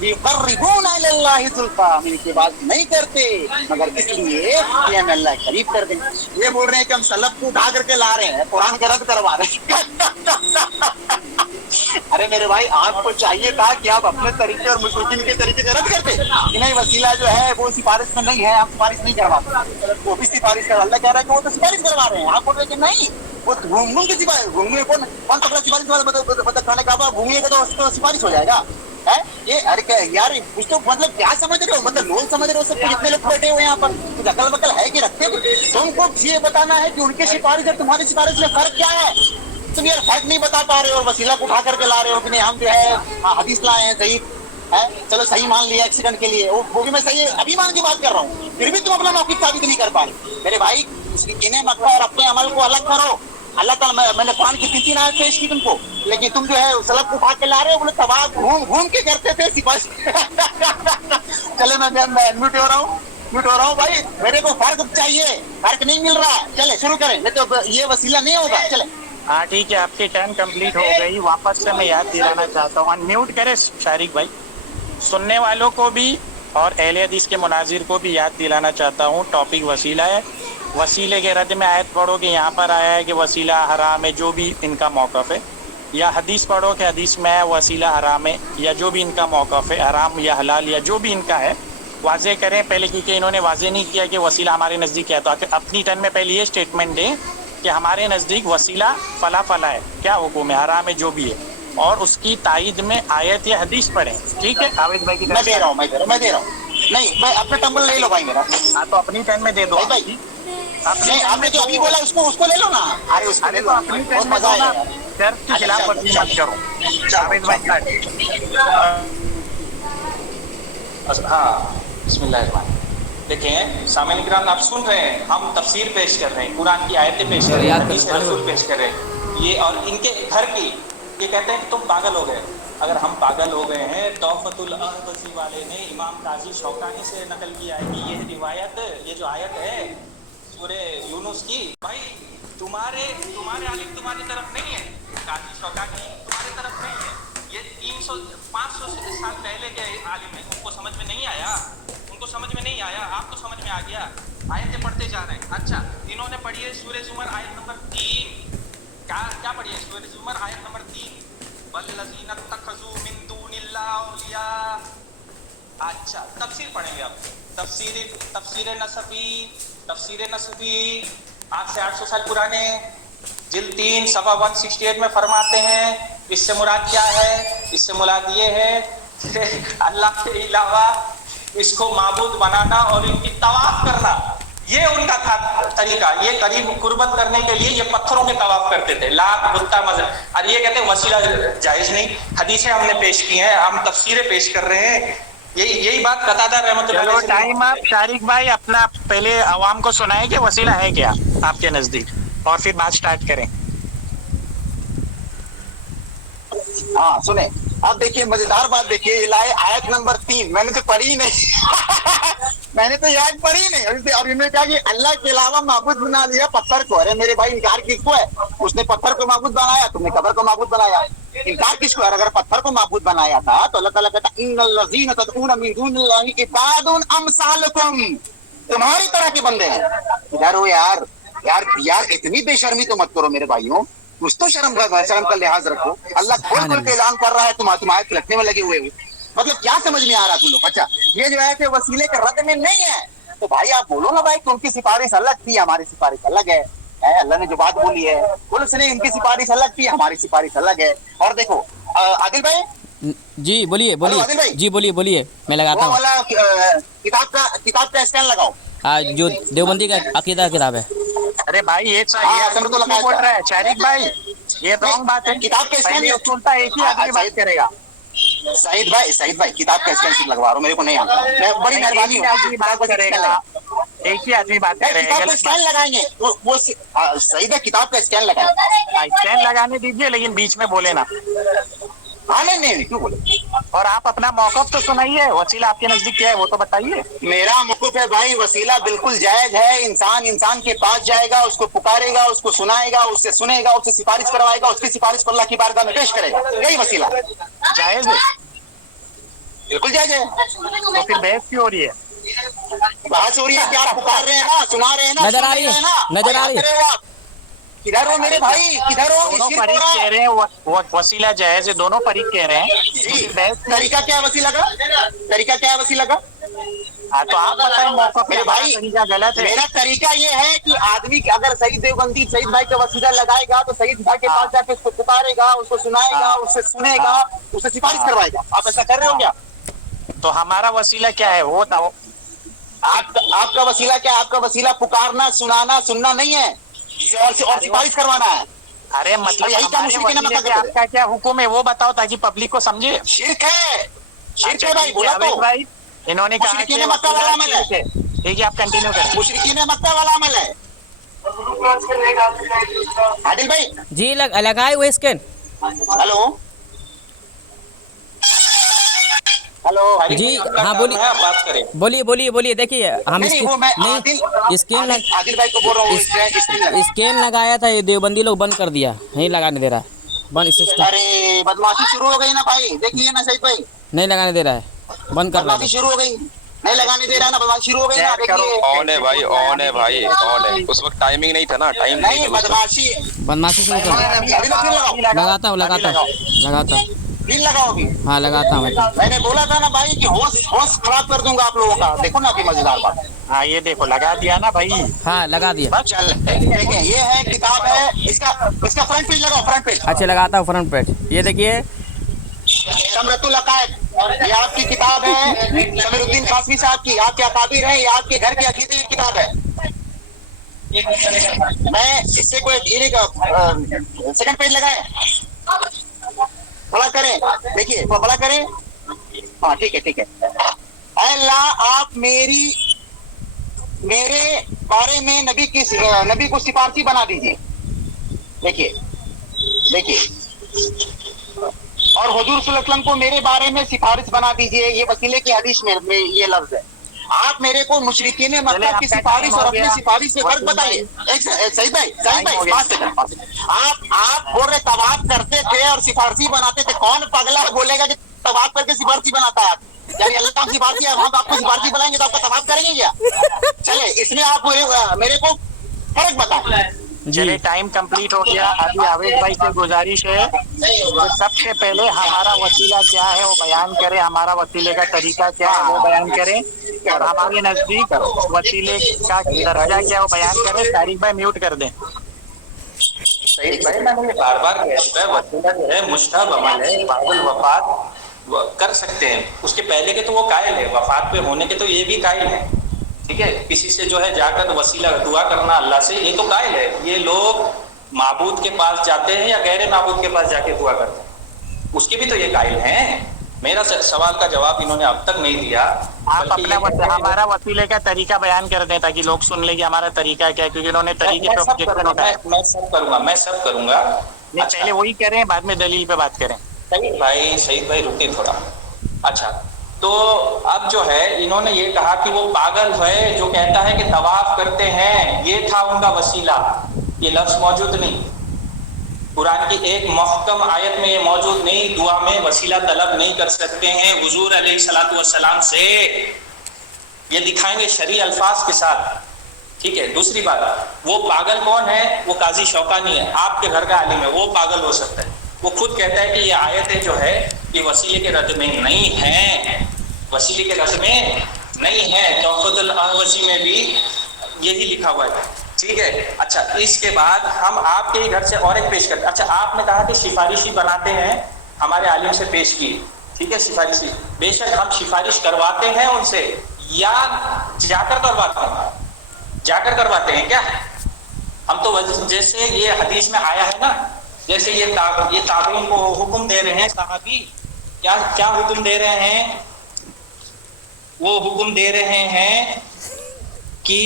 لِيُقَرِّبُونَا إِلَى اللَّهِ زُلْفَىٰ، ہم ان کی بات نہیں کرتے مگر اس لیے کہ ہمیں اللہ کے قریب کر دیں۔ یہ بول رہے ہیں کہ ہم سلف کو اٹھا کر کے لا رہے ہیں، قرآن کا رد کروا رہے ہیں۔ ارے میرے بھائی آپ کو چاہیے تھا کہ آپ اپنے طریقے اور مشرکین کے طریقے سے رد کرتے کہ نہیں، وسیلہ جو ہے وہ سفارش میں نہیں ہے، ہم سفارش نہیں کرواتے، وہ بھی سفارش کر، اللہ کہہ رہا ہے کہ وہ تو سفارش کروا رہے ہیں، آپ بول رہے ہیں کہ نہیں وہ گھوموں کی سفارش، گھومنے کون پکڑا سفارش کھانے کا گھومے گا تو اس کو سفارش ہو جائے گا۔ یہ ارے یار کچھ تو مطلب کیا سمجھ رہے ہو، مطلب لوگ سمجھ رہے ہو سب کتنے لوگ بیٹھے ہوئے یہاں پر، کچھ عقل وقل ہے کہ رکھتے ہو؟ تم کو یہ بتانا ہے کہ ان کی سفارش اور تمہاری سفارش میں فرق کیا ہے؟ تم یہ فرق نہیں بتا پا رہے ہو اور وسیلہ کو اٹھا کر کے لا رہے ہو کہ نہیں ہم جو ہے حدیث لائے ہیں صحیح ہے، چلو صحیح مان لیا ایکسیڈنٹ کے لیے، وہ بھی میں صحیح ابھی مان کی بات کر رہا ہوں، پھر بھی تم اپنا موقف ثابت نہیں کر پا رہے۔ میرے بھائی مشرکین مکہ اور اپنے عمل کو الگ کرو۔ اللہ تعالیٰ میں نے قرآن کی 3 آیت پیش کی تم کو، لیکن تم جو ہے سلف کو اٹھا کے لا رہے ہو، بولے طواف گھوم کے کرتے تھے سفارش۔ چلے میں میوٹ ہو رہا ہوں بھائی، میرے کو فرق چاہیے، فرق نہیں مل رہا، چلے شروع کریں، نہیں تو یہ وسیلہ نہیں ہوگا۔ چلے ہاں ٹھیک ہے، آپ کی ٹرن کمپلیٹ ہو گئی، واپس سے میں یاد دلانا چاہتا ہوں، انمیوٹ کرے شارق بھائی، سننے والوں کو بھی اور اہل حدیث کے مناظر کو بھی یاد دلانا چاہتا ہوں، ٹاپک وسیلہ ہے، وسیلے کے رد میں آیت پڑھو کہ یہاں پر آیا ہے کہ وسیلہ حرام ہے، جو بھی ان کا موقف ہے، یا حدیث پڑھو کہ حدیث میں ہے وسیلہ حرام ہے، یا جو بھی ان کا موقف ہے، حرام یا حلال یا جو بھی ان کا ہے، واضح کریں پہلے، کیونکہ انہوں نے واضح نہیں کیا کہ وسیلہ ہمارے نزدیک کیا، تو اپنی ٹرن میں پہلے یہ اسٹیٹمنٹ دیں کہ ہمارے نزدیک وسیلہ فلا فلا ہے، کیا حکم ہے، حرام ہے، جو بھی ہے، اور اس کی تائید میں آیت یا حدیث پڑھیں، ٹھیک ہے؟ عابد بھائی کی میں دے رہا ہوں نہیں، میں اپنا ٹمبل لے لو بھائی میرا، ہاں تو اپنی ٹرن میں دے دو بھائی آپ نے جو ابھی بولا اس کو لے لو نا، ارے اس کو لے لو، بہت مزہ آئے گا۔ شرط کی خلاف ورزی مت کرو۔ عابد بھائی کا ہاں بسم اللہ الرحمن الرحیم۔ دیکھیں سامعین کرام آپ سن رہے ہیں، ہم تفسیر پیش کر رہے ہیں، قرآن کی آیتیں پیش کر رہے ہیں، حدیث رسول پیش کر رہے ہیں، یہ اور ان کے گھر کی، یہ کہتے ہیں کہ تم پاگل ہو گئے۔ اگر ہم پاگل ہو گئے ہیں، تحفۃ الاحوصی والے نے امام قاضی شوکانی سے نقل کیا ہے کہ یہ روایت، یہ جو آیت ہے سورہ یونس کی، بھائی تمہارے عالم تمہاری طرف نہیں ہے، قاضی شوکانی تمہاری طرف نہیں ہے، یہ 500 سال پہلے کے عالم ہیں، ان کو سمجھ میں نہیں آیا، آپ کو سمجھ میں آ گیا، آیتیں پڑھتے جا رہے ہیں۔ اچھا انہوں نے پڑھی ہے سورہ زمر آیت نمبر 3، کیا پڑھی ہے سورہ زمر آیت نمبر 3، والذین اتخذوا من دون اللہ اولیاء۔ اچھا تفسیر پڑھیں گے آپ، تفسیر نصفی آج سے 800 سال پرانے، جلد 3 صفحہ 168 میں فرماتے ہیں اس سے مراد کیا ہے، اس سے مراد یہ ہے کہ اللہ کے علاوہ اس کو معبود بنانا اور ان کی طواف کرنا، ये उनका था तरीका। ये करीब कुर्बत करने के लिए ये पत्थरों के तवाफ करते थे, लात बुत्ता मजर। और ये कहते हैं वसीला जायज नहीं। हदीसें हमने पेश की हैं, हम तफसीरें पेश कर रहे हैं। यही बात कतादा रहमतुल्लाह चलो अलैह से। टाइम आप शारिक भाई अपना पहले आवाम को सुनाए कि वसीला है क्या आपके नजदीक, और फिर बात स्टार्ट करें। हाँ सुने, अब देखिए मजेदार बात देखिए, ये लाए आयत नंबर 3, मैंने तो पढ़ी ही नहीं मैंने तो याद पढ़ी नहीं। और इन्होंने कहा कि अल्लाह के अलावा माबूद बना दिया पत्थर को। अरे मेरे भाई इनकार किसको है? उसने पत्थर को माबूद बनाया, तुमने कब्र को माबूद बनाया। इनकार किसको है? अगर पत्थर को माबूद बनाया था तो अल्लाह ताला कहता इन्नल्लज़ीना तदऊना मिन दूनिल्लाहि इबादुन अमसालुकुम, तुम्हारी तरह के बंदे हैं। इधर हो यार, यार इतनी बेशर्मी तो मत करो मेरे भाइयों, कुछ तो शर्म का लिहाज रखो। अल्लाह खुल के ऐलान कर रहा है, तुम्हारे पलटने में लगे हुए हो। मतलब क्या समझ में आ रहा तुम लोग? अच्छा ये जो है कि वसीले के रद्द में नहीं है, तो भाई आप बोलो ना भाई कि उनकी सिफारिश अलग थी, हमारी सिफारिश अलग है। अल्लाह ने जो बात बोली है बोलो सुने, उनकी सिफारिश अलग थी, हमारी सिफारिश अलग है। और देखो आदिल भाई, जी बोलिए आदिल भाई, जी बोलिए मैं लगाता वो हूँ। वाला किताब का स्टैंड लगाओ। जो देवबंदी का अकीदा किताब है। अरे भाई ये हाँ, समझ तो लगा बोल रहा है शारिक भाई, ये रॉन्ग बात है। किताब के स्टैंड पहले उल्टा एक ही आदमी बात करेगा। सईद भाई किताब का स्टैंड लगवा रहा हूँ, मेरे को नहीं आता। बड़ी मेहरबानी एक ही आदमी बात करेगा, एक ही आदमी बात करेगा। किताब का गलत स्टैंड लगाएंगे वो सईद है, किताब का स्टैंड लगाएंगे। बात, स्टैंड लगाने दीजिए लेकिन बीच में बोले ना। हाँ नहीं क्यों बोले? और आप अपना मौकफ तो सुनाइए, वसीला आपके नजदीक क्या है वो तो बताइए। मेरा मौकूफ है भाई, वसीला बिल्कुल जायज है। इंसान के पास जाएगा, उसको पुकारेगा, उसको सुनाएगा, उससे सुनेगा, उससे सिफारिश करवाएगा, उसकी सिफारिश को अल्लाह की बारगाह में पेश करेगा, यही वसीला जायज है, बिल्कुल जायज है। तो फिर बहस क्यों हो रही है? बहस हो रही है कि आप पुकार रहे हैं ना, सुना रहे हैं ना, नजर आ रही है, नजर आ रही है। किधर हो मेरे भाई, किधर हो? दोनों फरीक कह रहे हैं वसीला जायज है, दोनों फरीक कह रहे हैं। जी, बहस तरीका क्या है वसीला का? तरीका क्या है वसीला का? हाँ तो आप बताएं मौकफ मेरे भाई, तरीका गलत है। मेरा तरीका ये है कि आदमी अगर सईद देवबंदी सईद भाई का वसीला लगाएगा तो सईद भाई के पास जाके उसको पुकारेगा, उसको सुनाएगा, उससे सुनेगा, उससे सिफारिश करवाएगा। आप ऐसा कर रहे हो क्या? तो हमारा वसीला क्या है वो बताओ। आपका वसीला क्या है? आपका वसीला पुकारना, सुनाना, सुनना नहीं है और सिफारिश करवाना है। अरे मतलब यही क्या हमारे मुश्किल है? वसीले पे आपका क्या हुक्म है वो बताओ ताकि पब्लिक को समझे। शिर्क है, शिर्क है अच्छा, भाई, बोला तो। भाई इन्होंने कहा मुशरिकीन कि मक्का वाला अमल है। ठीक है, ठीक है आप कंटिन्यू करें। मुशरिकीन मक्का वाला अमल है। आदिल भाई जी लगाए हुए स्कैन। हेलो हेलो जी हाँ बोलिए, आप बात करें। बोलिए देखिए हम नहीं वो मैं नहीं स्कैन आदिल भाई को बोल रहा हूँ। स्कैन लगाया था, ये देवबंदी लोग बंद कर दिया, नहीं लगाने दे रहा है, बंद सिस्टम अरे बदमाशी शुरू हो गई ना भाई, देखिए ना सईद भाई, नहीं लगाने दे रहा है, बंद कर रहा बदमाशी शुरू हो गई, नहीं लगाने दे रहा ना, बदमाशी शुरू हो गई ना। देखिए ऑन है भाई, ऑन है भाई, ऑन है। उस वक्त टाइमिंग नहीं था ना, टाइम नहीं था उस वक्त। बदमाशी शुरू कर। अभी ना फिर लगाता हूँ फिर लगाओगी। हाँ लगाता हूँ। मैंने बोला था ना भाई कि होश खराब कर दूंगा आप लोगों का। देखो ना अभी मजेदार बात। हाँ ये देखो लगा दिया ना भाई। हाँ लगा दिया। चल देखिए ये है किताब है, इसका फ्रंट पेज लगाओ, फ्रंट पेज। अच्छा लगाता हूँ फ्रंट पेज, ये देखिए समरतुल अकायद, ये आपकी किताब है, समीरुद्दीन कासमी साहब की, आपके अकाबिर है, ये आपके घर की अकीदे की किताब है। मैं इससे कोई सेकंड पेज लगाए, बड़ा करें, देखिए बड़ा करें। हाँ ठीक है। अल्लाह आप मेरे बारे में नबी को सिफारशी बना दीजिए। देखिए और हुजूर सल्लल्लाहु अलैहि वसल्लम को मेरे बारे में सिफारिश बना दीजिए। ये वसीले की हदीस में ये लफ्ज है। आप मेरे को मुशरिकीन मक्का की सिफारिश और अपनी सिफारिश में फर्क बताइए। सही भाई आप बोल रहे तवाफ करते थे और सिफारशी बनाते थे। कौन पगला बोलेगा कि तवाफ करके सिफारशी बनाता है? यानी अल्लाह का सिफारशी, हम आपको सिफारशी बनाएंगे तो आपका तवाफ करेंगे क्या? चले इसमें आप मेरे को फर्क बताएं। चलिए टाइम कंप्लीट हो गया। अभी आवेश भाई से गुजारिश है तो सबसे पहले हमारा वसीला क्या है वो बयान करें, हमारा वसीले का तरीका क्या है वो बयान करें, और हमारे नजदीक वसीले का दर्जा क्या है वो बयान करें। तारिक भाई म्यूट कर दें। सही भाई मैंने बार बार कहता है वसीला जो है मुश्तहब अमल है, बादल वफात कर सकते हैं। उसके पहले के तो वो कायल है, वफात पे होने के तो ये भी कायल है। ٹھیک ہے, کسی سے جو ہے جا کر وسیلہ دعا کرنا اللہ سے, یہ تو قائل ہے. یہ لوگ معبود کے پاس جاتے ہیں یا غیر معبود کے پاس جا کے دعا کرتے ہیں, اس کے بھی تو یہ قائل ہیں. میرا سوال کا جواب انہوں نے اب تک نہیں دیا. آپ اپنا ہمارا وسیلے کا طریقہ بیان کر دیں تاکہ لوگ سن لیں کہ ہمارا طریقہ کیا ہے, کیونکہ انہوں نے طریقے پہ objection اٹھایا. میں سب کروں گا. پہلے وہی کریں, بعد میں دلیل پہ بات کریں. سعید بھائی رکیں تھوڑا. اچھا, تو اب جو ہے انہوں نے یہ کہا کہ وہ پاگل ہے جو کہتا ہے کہ طواف کرتے ہیں, یہ تھا ان کا وسیلہ. یہ لفظ موجود نہیں قرآن کی ایک محکم آیت میں, یہ موجود نہیں. دعا میں وسیلہ طلب نہیں کر سکتے ہیں حضور علیہ الصلوۃ والسلام سے. یہ دکھائیں گے شرعی الفاظ کے ساتھ, ٹھیک ہے. دوسری بات, وہ پاگل کون ہے؟ وہ قاضی شوکانی ہے, آپ کے گھر کا عالم ہے, وہ پاگل ہو سکتا ہے. وہ خود کہتا ہے کہ یہ آیتیں جو ہے یہ وسیلے کے رد میں نہیں ہیں, وسیلے کے رد میں نہیں ہے. تحفۃ الاحوصی میں بھی یہی لکھا ہوا ہے, ٹھیک ہے. اچھا, اس کے بعد ہم آپ کے ہی گھر سے اور ایک پیش کرتے ہیں. اچھا, آپ نے کہا کہ سفارشی بناتے ہیں, ہمارے عالم سے پیش کی, ٹھیک ہے. سفارشی بے شک ہم سفارش کرواتے ہیں ان سے, یا جا کر کرواتے ہیں. جا کر کرواتے ہیں کیا ہم تو, جیسے یہ حدیث میں آیا ہے نا, جیسے یہ تابعین کو حکم دے رہے ہیں صحابی, کیا حکم دے رہے ہیں؟ وہ حکم دے رہے ہیں کہ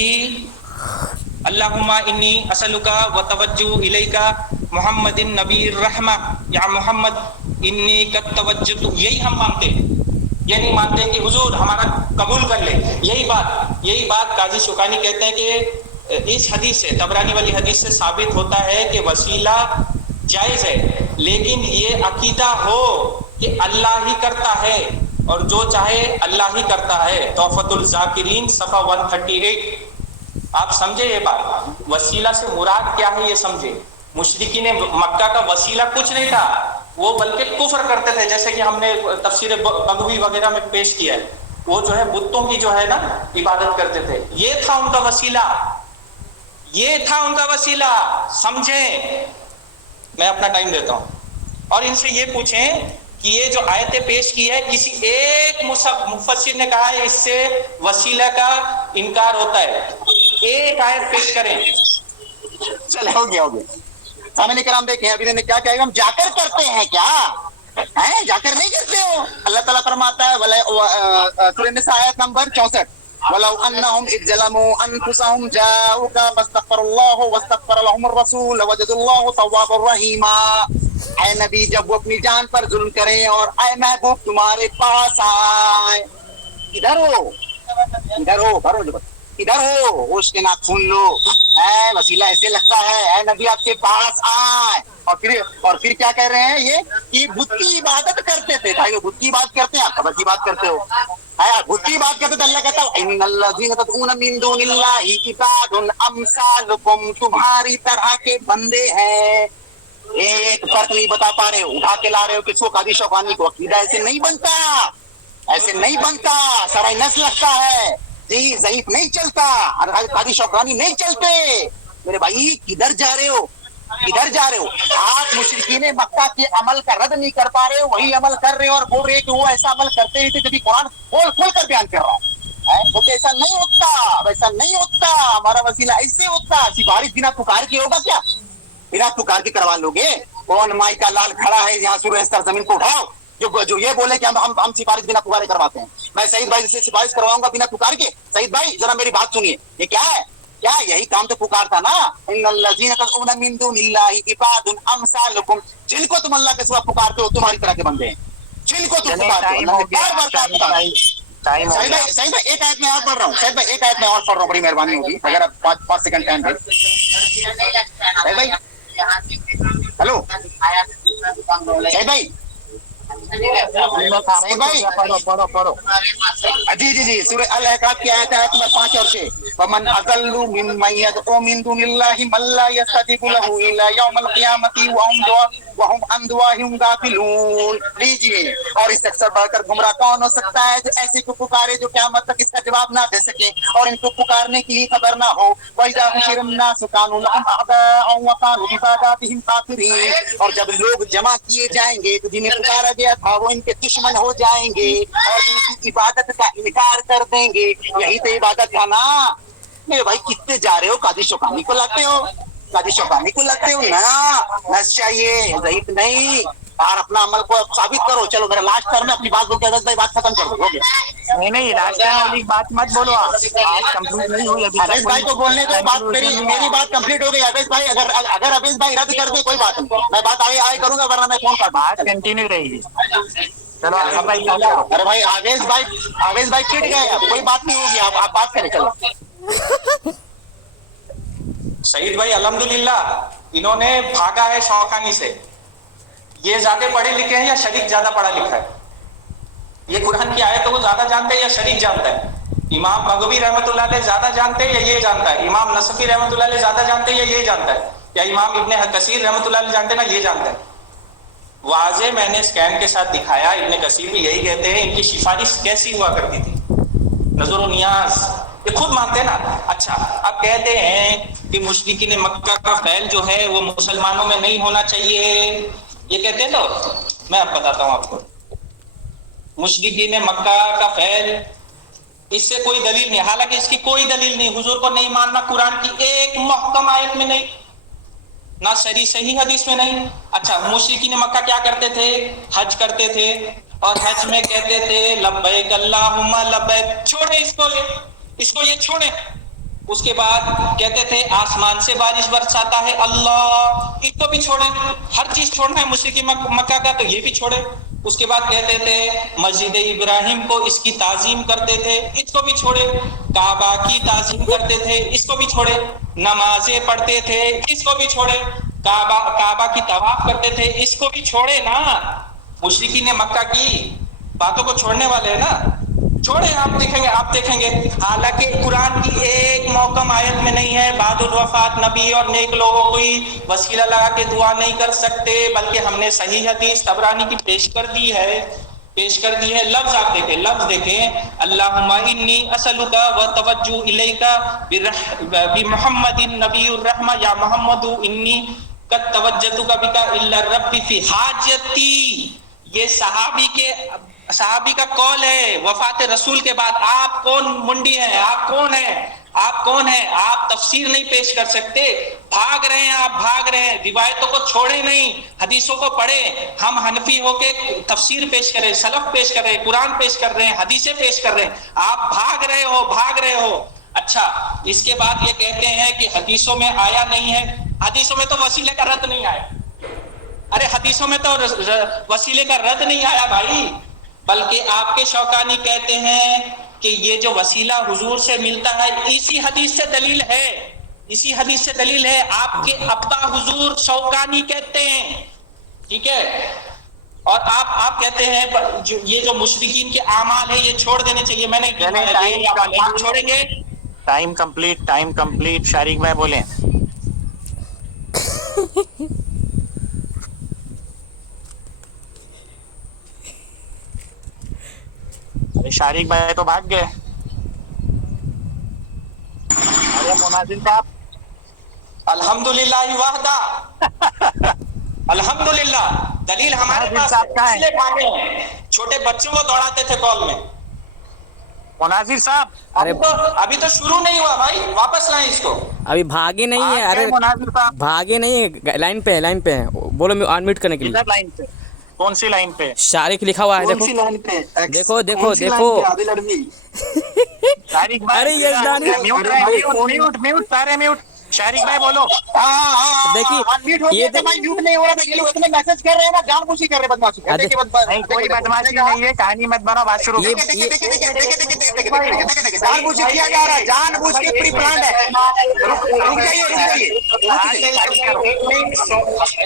اللہم انی اسلک و توجہ الیک محمد النبی الرحمہ, یا محمد انی قد توجہت. یہی ہم مانتے ہیں, یہ نہیں مانتے کہ حضور ہمارا قبول کر لے. یہی بات قاضی شوکانی کہتے ہیں کہ اس حدیث سے, طبرانی والی حدیث سے ثابت ہوتا ہے کہ وسیلہ جائز ہے, لیکن یہ عقیدہ ہو کہ اللہ ہی کرتا ہے اور جو چاہے اللہ ہی کرتا ہے. تحفۃ الذاکرین صفحہ 138. آپ سمجھے یہ بات, وسیلہ سے مراد کیا ہے یہ سمجھے. مشرکین مکہ کا وسیلہ کچھ نہیں تھا, وہ بلکہ کفر کرتے تھے, جیسے کہ ہم نے تفسیر بغوی وغیرہ میں پیش کیا ہے. وہ جو ہے بتوں کی جو ہے نا عبادت کرتے تھے, یہ تھا ان کا وسیلہ, یہ تھا ان کا وسیلہ. سمجھیں, میں اپنا ٹائم دیتا ہوں. اور ان سے یہ پوچھیں کہ یہ جو آیتیں پیش کی ہے, کسی ایک مفسر نے کہا ہے اس سے وسیلہ کا انکار ہوتا ہے, ایک آیت پیش کریں. چلے ہو گیا. سامنے کرام دیکھیں ابھی نے کیا کہا, ہم جا کر کرتے ہیں کیا ہیں, جا کر نہیں کرتے ہو. اللہ تعالیٰ فرماتا ہے سورہ النساء آیت نمبر 64, وَلَوْ أَنَّهُمْ إِذْ ظَلَمُوا أَنفُسَهُمْ جَاءُوكَ فَاسْتَغْفَرُوا اللَّهَ وَاسْتَغْفَرَ لَهُمُ الرَّسُولُ لَوَجَدُوا اللَّهَ تَوَّابًا رَحِيمًا. اے نبی, جب وہ اپنی جان پر ظلم کریں اور اے محبوب تمہارے پاس آئے, ادھر ہو ادھر ہو, ہوش کے ناک سن لو. اے وسیلہ ایسے لگتا ہے, اے نبی آپ کے پاس آئے, اور پھر کیا کہہ رہے ہیں یہ کہ بت کی عبادت کرتے تھے. بھائی بت کی بات کرتے ہیں, آپ قبر کی بات کرتے ہو. بت کی بات کرتے تو اللہ کہتا ہے ان الذین تدعون من دون اللہ عباد امثالکم, تمہاری طرح کے بندے ہیں. ایک فرق نہیں بتا پا رہے ہو, اٹھا کے لا رہے ہو کس کو, قاضی شوکانی کو. عقیدہ ایسے نہیں بنتا, ایسے نہیں بنتا, سرائے نس لگتا ہے جی, ضعیف نہیں چلتا. قاضی شوکانی نہیں چلتے. میرے بھائی کدھر جا رہے ہو, کدھر جا رہے ہو؟ آپ مشرکین مکہ کے عمل کا رد نہیں کر پا رہے ہو, وہی عمل کر رہے ہو اور بول رہے کہ وہ ایسا عمل کرتے ہی تھے جبھی قرآن کھول کر بیان کر رہا ہے. وہ تو ایسا نہیں ہوتا, ویسا نہیں ہوتا. ہمارا وسیلہ ایسے ہوتا. سفارش بنا پکار کے ہوگا کیا؟ بنا پکار کے کروا لو گے؟ کون مائی کا لال کھڑا ہے یہاں سورہ زمین کو اٹھاؤ جو یہ بولے کہ ہم سفارش بنا پکارے کرواتے ہیں. میں سعید بھائی سے سفارش کرواؤں گا بنا پکار کے. سعید بھائی ذرا میری بات سنیے, یہ کیا ہے؟ کیا یہی کام تو پکار تھا نا, ان الذین تدعون من دون اللہ عباد امثالکم, جن کو تم اللہ کے سوا پکارتے ہو تمہاری طرح کے بندے ہیں, جن کو تم پکارتے ہو. صحیح بھائی ایک آیت میں اور پڑھ رہا ہوں, صحیح بھائی ایک آیت میں اور پڑھ رہا ہوں, بڑی مہربانی ہوگی اگر آپ 5 سیکنڈ ٹائم دیں. صحیح بھائی, ہلو صحیح بھائی, جی سورہ الاحقاف کی آیت نمبر 5 اور 6, ومن اضل ممن يدعو من دون الله من لا يستجيب له الى يوم القيامه وهم वहुम अन दुआहिम गाफिलून। लीजिए, और इससे अक्सर बढ़कर गुमराह कौन हो सकता है जो ऐसे को पुकारे जो क़यामत तक इसका जवाब ना दे सके और इनको पुकारने की ही खबर ना हो। वइज़ा हुशिरन नासु कानू लहुम अअदाअ व कानू बिइबादतिहिम काफिरीन। और जब लोग जमा किए जाएंगे तो जिन्हें पुकारा गया था वो इनके दुश्मन हो जाएंगे और इनकी इबादत का इनकार कर देंगे। यही तो इबादत था ना। मेरे भाई कितने जा रहे हो, काजी शौकानी को लगते हो, काजी शौकानी को लगते हो ना। नस चाहिए, ज़ईफ नहीं। और अपना अमल को साबित करो। चलो मेरा लास्ट टर्म में अपनी बात बोल के अवैध भाई बात खत्म कर दो। हो गया। नहीं लास्ट टाइम वाली बात मत बोलो, आप आज कंप्लीट नहीं हुई अभी अवैध भाई को बोलने दो, बात मेरी बात कंप्लीट हो गई। अवैध भाई अगर अवैध भाई रद्द कर दे कोई बात नहीं, मैं बात आगे करूंगा, वरना मैं फोन काट। बात कंटिन्यू रहेगी। चलो भाई, अरे भाई आवेश भाई चिढ़ गए, अब कोई बात नहीं होगी, आप बात करें। चलो सईद भाई अल्हम्दुलिल्लाह इन्होंने भागा है शौकानी से। ये ज्यादा पढ़े लिखे हैं या शरीक ज्यादा पढ़ा लिखा है? ये कुरान की आयतों को ज्यादा जानते हैं या शरीक जानता है? इमाम बगवी रहमतुल्लाह अलैह ज्यादा जानते हैं या ये जानता है? इमाम नसफी रहमतुल्लाह अलैह ज्यादा जानते हैं या ये जानता है? या इमाम इब्ने कसीर रहमतुल्लाह अलैह जानते हैं ना ये जानता है? वाजे मैंने स्कैन के साथ दिखाया, इब्ने कसीर भी यही कहते हैं। इनकी सिफारिश कैसी हुआ करती थी? नजर नियाज, ये खुद मानते हैं ना। अच्छा, अब कहते हैं कि मुशरिकीन मक्का का फैल जो है वो मुसलमानों में नहीं होना चाहिए, ये कहते हैं। तो मैं अब बताता हूँ आपको, मुशरिकीन मक्का का फैल, इससे कोई दलील नहीं। हालांकि इसकी कोई दलील नहीं, हुजूर को नहीं मानना कुरान की एक मुहकम आयत में नहीं, ना सही हदीस में नहीं। अच्छा, मुशरिकीन मक्का क्या करते थे? हज करते थे और हज में कहते थे लब्बैक अल्लाहुम्मा लब्बैक। छोड़े इसको ये छोड़े। उसके बाद कहते थे आसमान से बारिश बरसाता है अल्लाह, इसको भी छोड़े। हर चीज छोड़ना है मुशरिकीन मक्का का, तो ये भी छोड़े। उसके बाद कहते थे मस्जिद इब्राहिम को इसकी ताजीम करते थे, इसको भी छोड़े। काबा की ताजीम करते थे, इसको भी छोड़े। नमाजें पढ़ते थे, इसको भी छोड़े। काबा की तवाफ करते थे, इसको भी छोड़े ना। मुशरिकीन मक्का की बातों को छोड़ने वाले हैं ना, छोड़े। आप देखेंगे हालांकि कुरान की एक मौकम आयत में नहीं है बादुल वफात नबी और नेक लोगों को ही वसीला लगा के दुआ नहीं कर सकते, बल्कि हमने सही हदीस तबरानी की पेश कर दी है। लफ्ज आप देखें अल्लाहुम्मा इन्नी असलुका व तवज्जु इलैका बि मुहम्मदिन नबीउर रहमा या मुहम्मदु इन्नी कद तवज्जतुका बिका इल्ला रब्बी फी हाजती। ये सहाबी का कौल है वफात रसूल के बाद। आप कौन मुंडी हैं? आप कौन हैं? आप तफसीर नहीं पेश कर सकते, भाग रहे हैं। रिवायतों को छोड़े नहीं, हदीसों को पढ़े। हम हनफी होके तफसीर पेश करें, सलफ पेश कर रहे हैं, कुरान पेश कर रहे हैं, हदीसें पेश कर रहे हैं। आप भाग रहे हो। अच्छा, इसके बाद ये कहते हैं कि हदीसों में आया नहीं है। हदीसों में तो वसीले का रद्द नहीं आया। अरे हदीसों में तो वसीले का रद्द नहीं आया भाई, बल्कि आपके शौकानी कहते हैं कि ये जो वसीला हुजूर से मिलता है इसी हदीस से दलील है। आपके अब्बा हुजूर शौकानी कहते हैं, ठीक है। और आप कहते हैं ये जो मुशरिकीन के आमाल है ये छोड़ देने चाहिए। मैंने छोड़ेंगे। Time complete. शारिक भाई बोले। शारिक भाई तो भाग गए। अरे मुनाजिर साहब, अल्हम्दुलिल्लाह वाहदा। अल्हम्दुलिल्लाह दलील हमारे पास है। छोटे बच्चों को दौड़ाते थे कॉल में। मुनाजिर साहब, अभी तो शुरू नहीं हुआ भाई, वापस लाएं इसको। अभी भागे नहीं है। अरे मुनाजिर साहब भागे नहीं है, लाइन पे है। बोलो अनम्यूट करने के लिए। लाइन पे कौन सी लाइन पे? शारिक लिखा हुआ है, देखो। अरे यजदानी म्यूट सारे म्यूट। शारिक भाई बोलो। देखिए ये म्यूट नहीं हो रहा था, ये लोग इतने मैसेज कर रहे हैं ना, जानबूझ कर रहे बदमाशी। नहीं, कोई बदमाशी नहीं है, कहानी मत बनाओ, बात शुरू। जानबूझ किया जा रहा है, जानबूझ के प्री प्लान्ड है।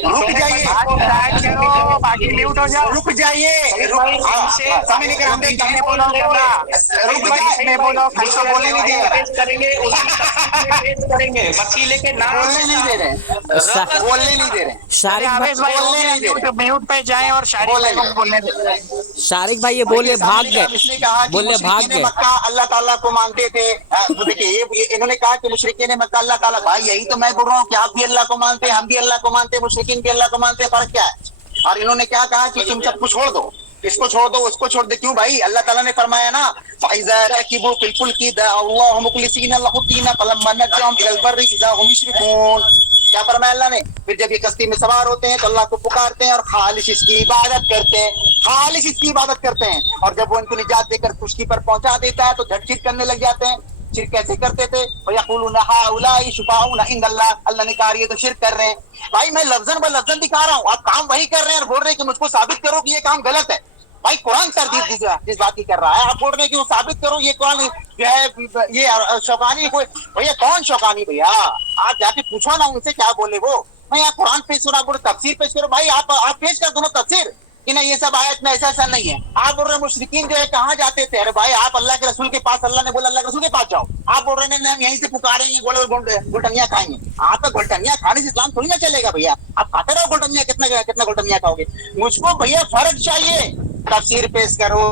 रुक जाइए, बाकी म्यूट हो जाओ। रुक जाइए। करेंगे वसीले के नाम बोलने नहीं दे रहे हैं, शा- बोलने नहीं दे रहे हैं। शारिक भाई, आवेश भाई बोलने नहीं दे रहे। म्यूट पे जाएं और शारिक बोलने भाई को दे। बोलने दे। शारिक भाई ये बोले भाग गए, इसने कहा कि बोले भाग मुशरिकीन गए। मक्का अल्लाह ताला को मानते थे। वो देखिए ये इन्होंने कहा कि मुशरिकीन मक्का अल्लाह ताला, भाई यही तो मैं बोल रहा हूँ कि आप भी अल्लाह को मानते हैं, हम भी अल्लाह को मानते हैं, मुशरिकीन भी अल्लाह को मानते हैं, फर्क क्या है? और इन्होंने क्या कहा कि तुम सबको छोड़ दो, इसको छोड़ दो, उसको छोड़ दे। क्यों भाई? अल्लाह ताला ने फरमाया ना, फाइज़ा रकिबू फिल फुल्की दअल्लाहु मुखलिसीना लहु दीन फलम्मा नज्जाहुम इलल बर्रि इज़ा हुम युश्रिकून। क्या फरमाया अल्लाह ने? फिर जब ये कश्ती में सवार होते हैं तो अल्लाह को पुकारते हैं और खालिस इसकी इबादत करते हैं, खालिस इसकी इबादत करते हैं। और जब वो इनको निजात देकर खुशकी पर पहुंचा देता है तो झटचिट करने लग जाते हैं। शिरक कैसे करते थे? वयक़ूलूना हाउलाई शुफाऊना इंदल्लाह, अल्लाह ने कहा ये तो शिरक कर रहे हैं। भाई मैं लफ्ज़न ब लफ्ज़न दिखा रहा हूँ, आप काम वही कर रहे हैं और बोल रहे हैं कि मुझको साबित करो कि ये काम गलत है। भाई कुरान तरदीद जिस बात की कर रहा है, आप बोल रहे हैं कि वो साबित करो ये कुरान जो है ये शौकानी कोई। भैया कौन शौकानी भैया? आप जाके पूछो ना उनसे क्या बोले वो। मैं यहाँ कुरान पेश करो, आप बोल रहे तफसीर पेश करो। भाई आप पेश कर दो ना तफसीर कि ना ये सब आयत में ऐसा नहीं है। आप बोल रहे हैं मुशरिकीन जो है कहाँ जाते थे? अरे भाई आप अल्लाह के रसूल के पास, अल्लाह ने बोला अल्लाह के रसूल के पास जाओ। आप बोल रहे हैं हम यहीं से पुकारेंगे, गोलटनिया खाएंगे। आप गोलटनिया खाने से इस्लाम थोड़ी ना चलेगा भैया। आप खाते रहो गोलटनिया, कितना गोलटनिया खाओगे? मुझको भैया फर्क चाहिए। तफसीर पेश करो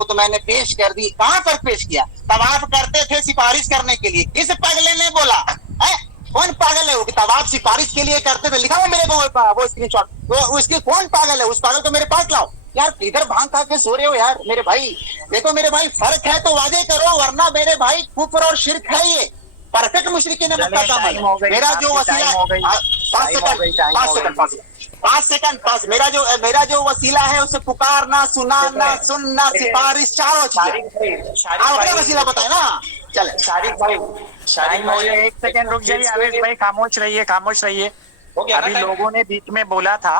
तो मैंने पेश कर दी। कहाँ फर्क पेश किया? तवाफ करते थे सिफारिश करने के लिए, किस पगले ने बोला है? कौन पागल है वो कि तवाफ सिफारिश के लिए करते थे? लिखा हो मेरे को वो स्क्रीनशॉट, वो इसके कौन पागल है? उस पागल को मेरे पास लाओ यार। इधर भांग खा के सो रहे हो यार मेरे भाई। देखो मेरे भाई फर्क है तो वादे करो, वरना मेरे भाई कुफ्र और शिरक है ये। परफेक्ट मुशरिकीन ने मक्का का अमल। मेरा जो वसीला, 5 सेकंड, मेरा जो वसीला है उसे पुकारना, सुनाना, सुनना, सिफारिश, चारों चीजें। आपने वसीला बताया ना। चले शारिक भाई एक सेकंड रुक जाइए आवेश भाई, खामोश रहिए, खामोश रहिए। हो गया ना अभी टाइम? लोगों ने बीच में बोला था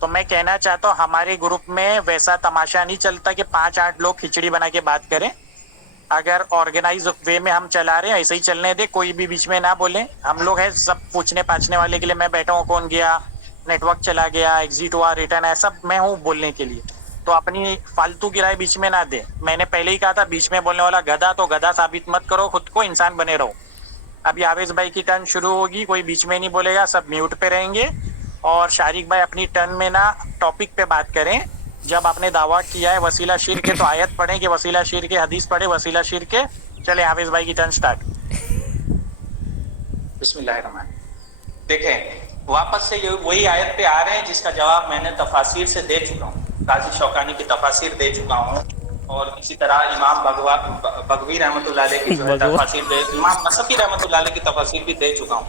तो मैं कहना चाहता हूँ हमारे ग्रुप में वैसा तमाशा नहीं चलता कि 5-8 लोग खिचड़ी बना के बात करें। अगर ऑर्गेनाइज वे में हम चला रहे हैं ऐसे ही चलने दे, कोई भी बीच में ना बोले। हम लोग हैं सब पूछने पाछने वाले के लिए। मैं बैठा हूँ, कौन गया, नेटवर्क चला गया, एग्जिट हुआ, रिटर्न है, सब मैं हूँ बोलने के लिए। तो अपनी फालतू की राय बीच में ना दे। मैंने पहले ही कहा था बीच में बोलने वाला गधा, तो गधा साबित मत करो, खुद को इंसान बने रहो। अभी आवेश भाई की टर्न शुरू होगी, कोई बीच में नहीं बोलेगा, सब म्यूट पे रहेंगे। और शारिक भाई अपनी टर्न में ना टॉपिक पे बात करें। जब आपने दावा किया है वसीला शिर्क है तो आयत पढ़ें कि वसीला शिर्क है, हदीस पढ़े वसीला शिर्क है। चले आवेश भाई की टर्न स्टार्ट। बिस्मिल्लाहिर्रहमान। देखें वापस से ये वही आयत पे आ रहे हैं जिसका जवाब मैंने तफासिर से दे चुका हूँ। काजी शौकानी की तफासिर दे चुका हूँ और इसी तरह इमाम बगवी रहमतुल्लाह अलैह की जो है तफासिर दे, इमाम नसफी रहमतुल्लाह अलैह की तफासिर भी दे चुका हूँ।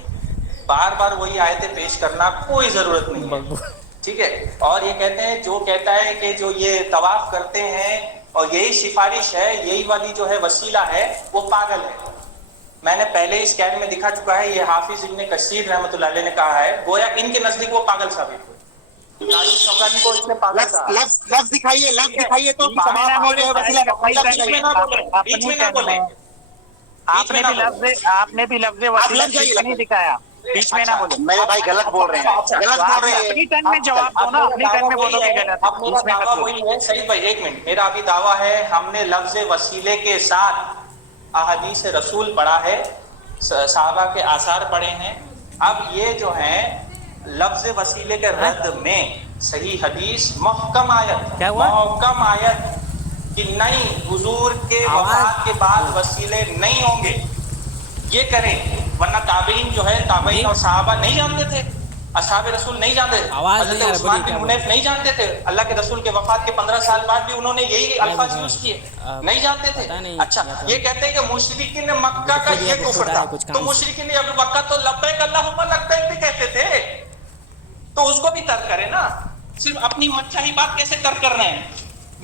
बार बार वही आयतें पेश करना कोई जरूरत नहीं है, ठीक है। और ये कहते हैं, जो कहता है कि जो ये तवाफ करते हैं और यही सिफारिश है, यही वाली जो है वसीला है, वो पागल है। मैंने पहले ही स्कैन में दिखा चुका है, ये हाफिज इब्ने कसीर रहमतुल्लाह अलैह ने कहा है, गोया इनके नजदीक वो पागल साबित हुए। काजी शौकानी को इसने पागल कहा। लफ्ज दिखाइए तो आपने भी लफ्ज़ वसीला नहीं दिखाया, बीच में ना बोले। मेरे भाई गलत बोल रहे हैं, गलत बोल रहे हैं। अपनी टर्न में जवाब दो ना, अपनी टर्न में बोलोगे गलत। अब मेरा दावा वही है, सही भाई एक मिनट, मेरा अभी दावा है हमने लफ्ज वसीले के साथ अहादीस रसूल पढ़ा है, सहाबा के आसार पढ़े हैं। अब ये जो है लफ्ज वसीले के रद्द में सही हदीस मुहकम आयत कि नहीं, हुजूर के वफात के बाद वसीले नहीं होंगे, ये करें। वरना ताबईन जो है, ताबईन और सहाबा नहीं जानते थे, असहाब रसूल नहीं जानते थे, हज़रत उस्मान बिन हुनैफ नहीं जानते थे। अल्लाह के रसूल के वफात के 15 साल बाद भी उन्होंने यही अल्फाज यूज किए, नहीं जानते थे। अच्छा, ये कहते हैं कि मुशरिकीन मक्का का ये कुफ्र था, तो मुशरिकीन अबू बकर तो लब्बैक अल्लाहुम्मा लब्बैक भी कहते थे, तो उसको भी तर्क करें ना। सिर्फ अपनी मनचाही बात कैसे तर्क कर रहे हैं?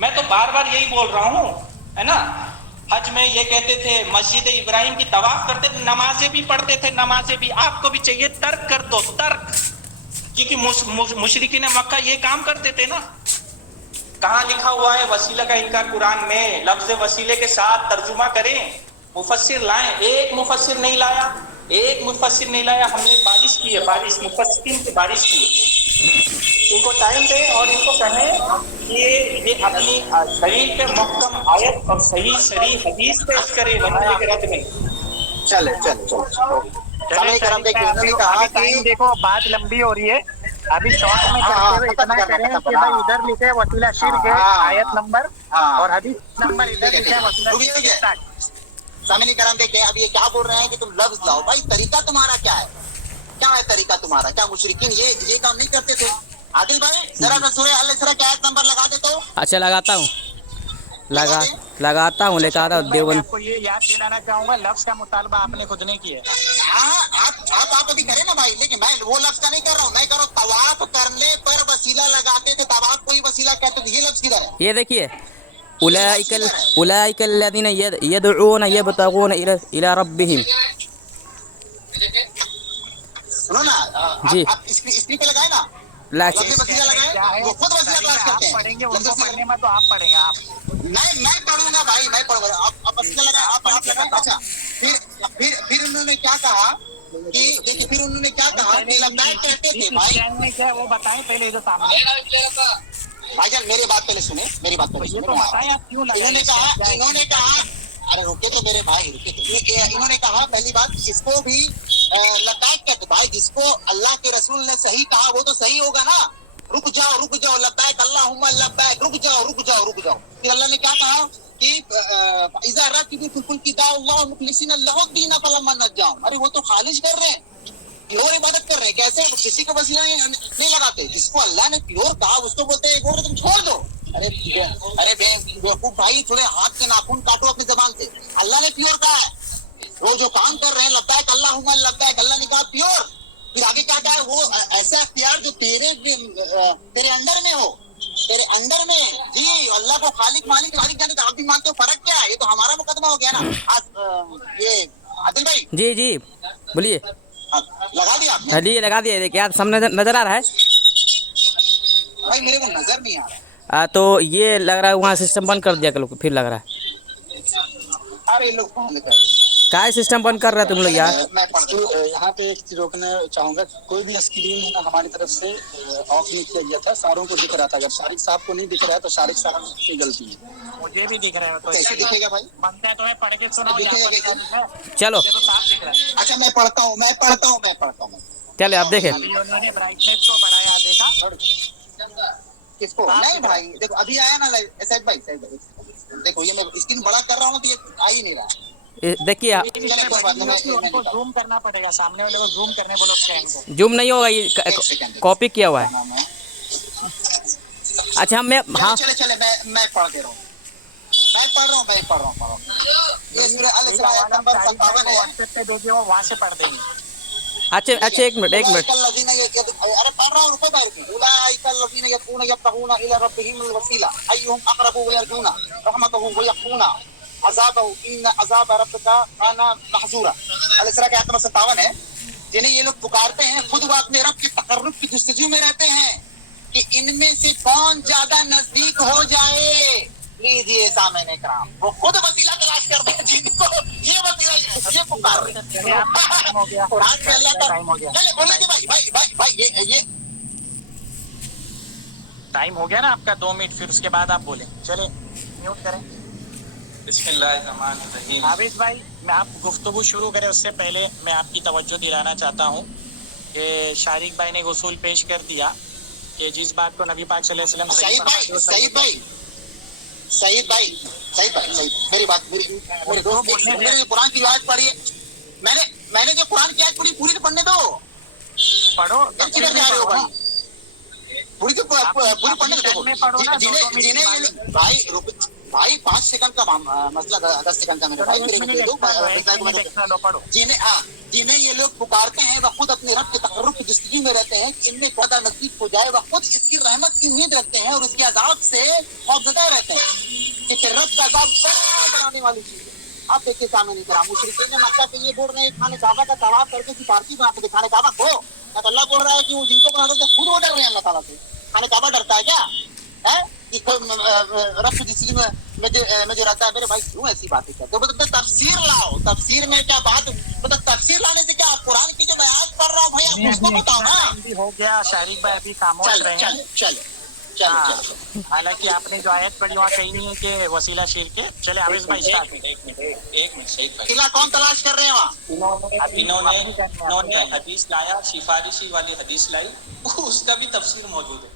मैं तो बार बार यही बोल रहा हूँ, है ना। हज में ये कहते थे मस्जिद इब्राहिम की तवाफ करते थे, नमाजें भी पढ़ते थे, नमाजें भी। आपको भी चाहिए तर्क कर दो, तर्क, क्योंकि मुशरिकीन मक्का ये काम करते थे ना। कहाँ लिखा हुआ है वसीला का इनकार कुरान में? लफ्ज वसीले के साथ तर्जुमा करें, मुफस्सिर लाएं। एक मुफस्सिर नहीं लाया, हमने बारिश की है, बारिश मुफस्सिरीन से बारिश की है। इनको टाइम दे और इनको कहें कि ये अपनी दलील पे मुहकम आयत और सही हदीस पेश करे वसीले के रद्द में। चले सामने करम देखिए, इन्होंने कहा टाइम कि देखो, बात लंबी हो रही है, अभी शॉर्ट में हाँ, करते हुए खत्म इतना करना, करें खत्म कि करना। भाई इधर लिखे वसीला शिर्क है हाँ, आयत नंबर, हाँ। और हदीस नंबर इधर ठीक है, लिखा है ठीक है। वसीला रुकिए, शिर्क रुकिए। स्टार्ट। सामने करम देखिए, अब ये क्या बोल रहे हैं कि तुम लफ्ज लाओ। भाई तरीका तुम्हारा क्या है? क्या है तरीका तुम्हारा? क्या मुशरिकीन ये काम नहीं करते थे? आदिल भाई जरा सूरह अल इसरा का आयत नंबर लगा दे तो। अच्छा लगाता हूँ, लगाता हूँ, लेकर आता हूँ मैं देवबंद। आपको ये याद दिलाना चाहूंगा, लफ्ज का मुतालबा आपने खुद ने किया है। हाँ, आप अभी करें ना भाई, लेकिन मैं वो लफ्ज का नहीं कर रहा हूँ। मैं कर रहा हूँ तवाफ करने पर वसीला लगाते थे, तवाफ कोई वसीला कहते थे। ये लफ्ज किधर है? ये देखिए, उलाइकल लदीन यदऊन यबतगून इला रब्बिहिम। सुनो ना, जी। आप स्क्रीन पे लगाए ना, ला लफ्ज वसीला लगाए, वो खुद वसीला क्लास करते हैं। पढ़ेंगे लफ्ज उनको वसीला- पढ़ने में तो आप पढ़ेंगे आप। मैं पढ़ूंगा भाई, मैं पढ़ूंगा। आप वसीला लगाए, आप लगाए। अच्छा, फिर उन्होंने क्या कहा कि देखिए, फिर उन्होंने क्या कहा कि लब्बाइक कहते थे भाई। में क्या वो बताएं पहले, जो सामने भाईजान मेरी बात पहले सुने, मेरी बात पहले ये सुने। तो बताएं आप क्यों लगाए। इन्होंने कहा अरे रुके तो मेरे भाई, रुके तो। इन्होंने कहा पहली बात, इसको भी लब्बाइक कहते भाई। जिसको अल्लाह के रसूल ने सही कहा वो तो सही होगा ना। रुक जाओ लब्बाइक अल्लाहुम्मा लब्बाइक, रुक जाओ। फिर अल्लाह ने क्या कहा कि इज़ा रकिबू फी फुल्की दाउ अल्लाह मुखलिसीना लहु दीन फलम्मा नज्जाहum। अरे वो तो खालिज कर रहे हैं, प्योर इबादत कर रहे हैं। कैसे? किसी को वसीला नहीं लगाते। जिसको अल्लाह ने प्योर कहा उसको बोलते हैं बोल तुम छोड़ दो। अरे बेवकूफ भाई, थोड़े हाथ के नाखून काटो अपनी जबान से। अल्लाह ने प्योर कहा है, वो जो काम कर रहे हैं लब्बाइक अल्लाहुम्मा लब्बाइक, अल्लाह ने कहा प्योर। फिर आगे क्या कहा है? वो ऐसा अख्तियार जो तेरे अंडर में हो, तेरे अंडर में। जी, अल्लाह को खालिक मालिक जाने तो आप भी मानते हो। फर्क क्या है? ये तो हमारा मुकदमा हो गया ना। आज ये आदिल भाई जी बोलिए। लगा दिया आपने? हाँ जी, लगा दिए। देखिए आप सामने नजर आ रहा है। भाई मेरे को नजर नहीं आ रहा। तो ये लग रहा है वहाँ सिस्टम बंद कर दिया कल, फिर लग रहा है। अरे ये लोग कौन कर? क्या सिस्टम बंद कर रहा है तुम लोग यार? मैं पढ़ तो यहाँ पे एक चीज रोकना चाहूंगा, कोई भी स्क्रीन है ना हमारी तरफ से ऑफ नहीं किया गया था, सारों को दिख रहा था। जब शारिक साहब को नहीं दिख रहा है तो शारिक साहब की गलती है। मुझे भी दिख रहा है, तो कैसे दिखेगा भाई? बनता है तो मैं पढ़ के सुनाऊं। दिखेगा यहाँ कैसे? पर चलो ये तो साफ दिख रहा है। अच्छा मैं पढ़ता हूँ। चले आप देखें। अभी उन्होंने ब्राइटनेस को बढ़ाया, देखा? किसको? नहीं भाई देखो, अभी आया ना साइड भाई। देखो ये मैं स्क्रीन बड़ा कर रहा हूँ तो ये आ ही नहीं रहा। देखिए चलिए कोई बात नहीं, उनको जूम करना पड़ेगा, सामने वाले को जूम करने बोलो स्क्रीन को। जूम नहीं होगा, ये कॉपी किया हुआ है। अच्छा मैं हाँ चले मैं पढ़ दे रहा हूँ। मैं पढ़ रहा हूँ। ये सूरह अल इसरा आयत नंबर 57 है। व्हाट्सएप पे भेजे, वो वहाँ से पढ़ देंगे। अच्छा एक मिनट। अरे पढ़ रहा हूँ, रुको भाई। उलाइकल लज़ीना यदऊना यब्तगूना इला रब्बिहिमुल वसीला अय्युहुम अक़रबु व यरजूना रहमतहु व यख़ूना अज़ाबहु इन्न अज़ाब रब्बिका काना महज़ूरा। अल इसरा का आयत नंबर 57 है। जिन्हें ये लोग पुकारते हैं, खुद वो अपने रब के तक़र्रुब की जुस्तजू में रहते हैं कि इनमें से कौन ज्यादा नजदीक हो जाए। लीजिए सामने कराम, वो खुद वसीला तलाश करते हैं जिनको ये वसीला ये पुकार रहे हैं। कुरान में अल्लाह का चले बोलिए भाई ये टाइम हो गया ना आपका 2 मिनट, फिर उसके बाद आप बोलें। चले म्यूट करें। बिस्मिल्लाहिर्रहमानिर्रहीम। हाफिज भाई, मैं आप गुफ्तगू शुरू करें उससे पहले मैं आपकी तवज्जो दिलाना चाहता हूँ कि शारिक भाई ने एक उसूल पेश कर दिया कि जिस बात को नबी पाक सल्लल्लाहु अलैहि वसल्लम सईद भाई मेरी बात मेरे दोस्त मेरे कुरान की आयत पढ़िए। मैंने जो कुरान की आयत पढ़ी पूरी पढ़ने दो। पढ़ो, किधर जा रहे हो भाई? पूरी पढ़ने दो। जिन्हें भाई 5 सेकंड का मसला 10 सेकंड का मेरे भाई मेरे को जिन्हें ये लोग पुकारते हैं वह खुद अपने रब के तक़र्रुब की जुस्तजू में रहते हैं कि इनमें ज़्यादा नजदीक हो जाए। वह खुद इसकी रहमत की उम्मीद रखते हैं और उसके अज़ाब से खौफज़दा रहते हैं कि तेरे रब का अज़ाब बनाने वाली चीज़ है। आप देखिए सामने नहीं करा मुशरिकीन ने मक्का के ये बोल रहे हैं खाने काबा का तवाफ करके सिफारशी बनाते थे खाने काबा को। अल्लाह बोल रहा है कि वो जिनको बना दो खुद वो डर रहे हैं अल्लाह ताला से। खाने काबा डरता है क्या है कि रब की जिस्म में जो रहता है। मेरे भाई क्यों ऐसी बातें करते हो? तो तफसीर लाओ। तफसीर में क्या बात, मतलब तफसीर लाने से क्या? आप कुरान की जो मैं आयत पढ़ रहा हूँ भाई आप उसको बताओ ना। भी हो गया, शारिक भाई अभी खामोश रहे हैं। चले चलो हाँ, चलो हालांकि आपने जो आयत पढ़ी वहाँ कहीं नहीं है कि वसीला शिर्क है। चले आवेश भाई स्टार्ट। एक मिनट सईद भाई, वसीला कौन तलाश कर रहे हैं वहाँ? इन्होंने हदीस लाया, सिफारिशी वाली हदीस लाई, उसका भी तफसीर मौजूद है।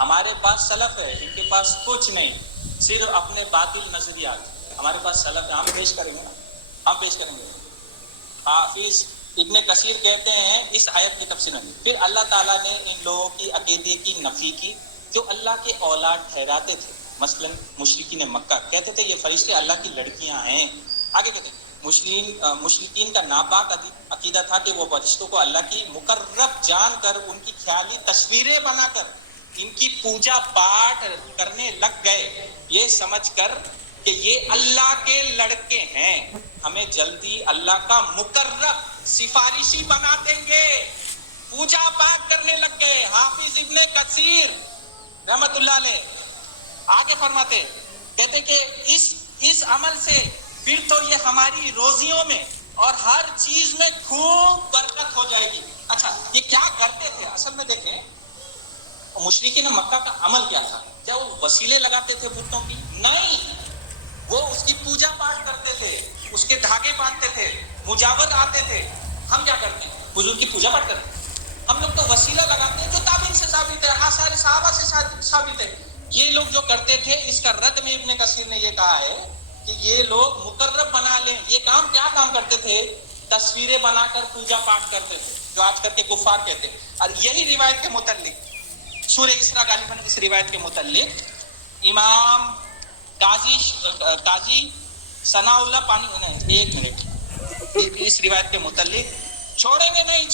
हमारे पास सलफ है, इनके पास कुछ नहीं, सिर्फ अपने बातिल नजरियात। हमारे पास सलफ है, हम पेश करेंगे ना, हम पेश करेंगे। हाफिज इब्ने कसीर कहते हैं इस आयत की तफसीर में, फिर अल्लाह ताला ने इन लोगों की अकीदे की नफी की जो अल्लाह के औलाद ठहराते थे। मसलन मुशरिकीन मक्का कहते थे ये फरिश्ते अल्लाह की लड़कियां हैं। आगे कहते हैं मुशरिकीन का नापाक अकीदा था कि वो फरिश्तों को अल्लाह की मुकर्रब जानकर उनकी ख्याली तस्वीरें बनाकर इनकी पूजा पाठ करने लग गए, ये समझकर कि ये अल्लाह के लड़के हैं, हमें जल्दी अल्लाह का मुकर्रब सिफारिशी बना देंगे, पूजा पाठ करने लग गए। हाफिज इब्ने कसीर रहमतुल्लाह अलैह आगे फरमाते कहते कि इस अमल से फिर तो ये हमारी रोजियों में और हर चीज में खूब बरकत हो जाएगी। अच्छा, ये क्या करते थे असल में देखें, मुशरिकीन मक्का का अमल क्या था? क्या वो वसीले लगाते थे बुतों की? नहीं, वो उसकी पूजा पाठ करते थे, उसके धागे बांधते थे, मुजावर आते थे। हम क्या करते हैं? हुजूर की पूजा पाठ करते हैं। हम लोग तो वसीला लगाते हैं जो ताबीन से साबित है, आसार सहाबा से साबित है। ये लोग जो करते थे, इसका रद्द में इब्ने कसीर ने ये कहा है कि ये लोग मुकर्रब बना लें। ये काम क्या काम करते थे? तस्वीरें बनाकर पूजा पाठ करते थे, जो आज करके कुफार कहते हैं। और यही रिवायत के मुतल्लिक सूरह इसरा गालिबन इस रिवायत के मुतल्लिक इमाम काजी सनाउल्लाह पानी एक मिनट इस रिवायत के मुतल्लिक छोड़ेंगे नहीं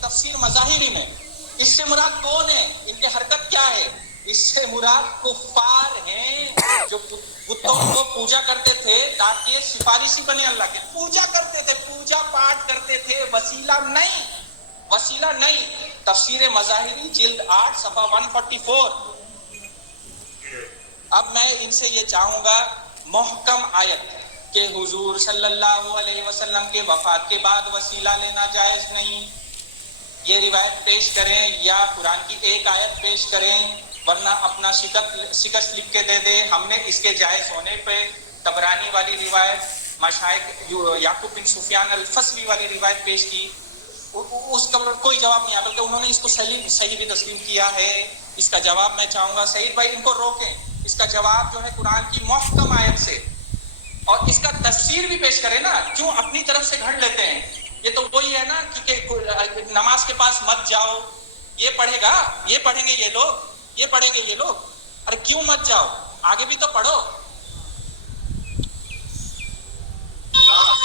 तफसीर मज़ाहिरी में। इससे मुराद कौन है? इनके हरकत क्या है? इससे मुराद कुफार हैं जो बुतों को पूजा करते थे ताकि ये सिफारिशी बने अल्लाह के। पूजा करते थे, पूजा पाठ करते थे, वसीला नहीं। तफसीर मज़ाहिरी जिल्द 8 सफ़ा 144। अब मैं इनसे ये चाहूंगा मुहकम आयत कि हुजूर सल्लल्लाहु अलैहि वसल्लम के वफात के बाद वसीला लेना जायज नहीं, ये रिवायत पेश करें या कुरान की एक आयत पेश करें, वरना अपना शिकस्त लिख के दे दे। हमने इसके जायज होने पे तबरानी वाली रिवायत, मशाइख याकूब बिन सुफियान अल-फसवी वाली रिवायत पेश की, उसका कोई जवाब नहीं आया, बल्कि उन्होंने इसको सही भी तस्लीम किया है। इसका जवाब मैं चाहूंगा सईद भाई इनको रोकें, इसका जवाब जो है कुरान की मुहकम आयत से, और इसका तफसीर भी पेश करें ना। क्यों अपनी तरफ से घड़ लेते हैं? ये तो वही है ना कि नमाज के पास मत जाओ, ये पढ़ेंगे ये लोग। अरे क्यों मत जाओ? आगे भी तो पढ़ो।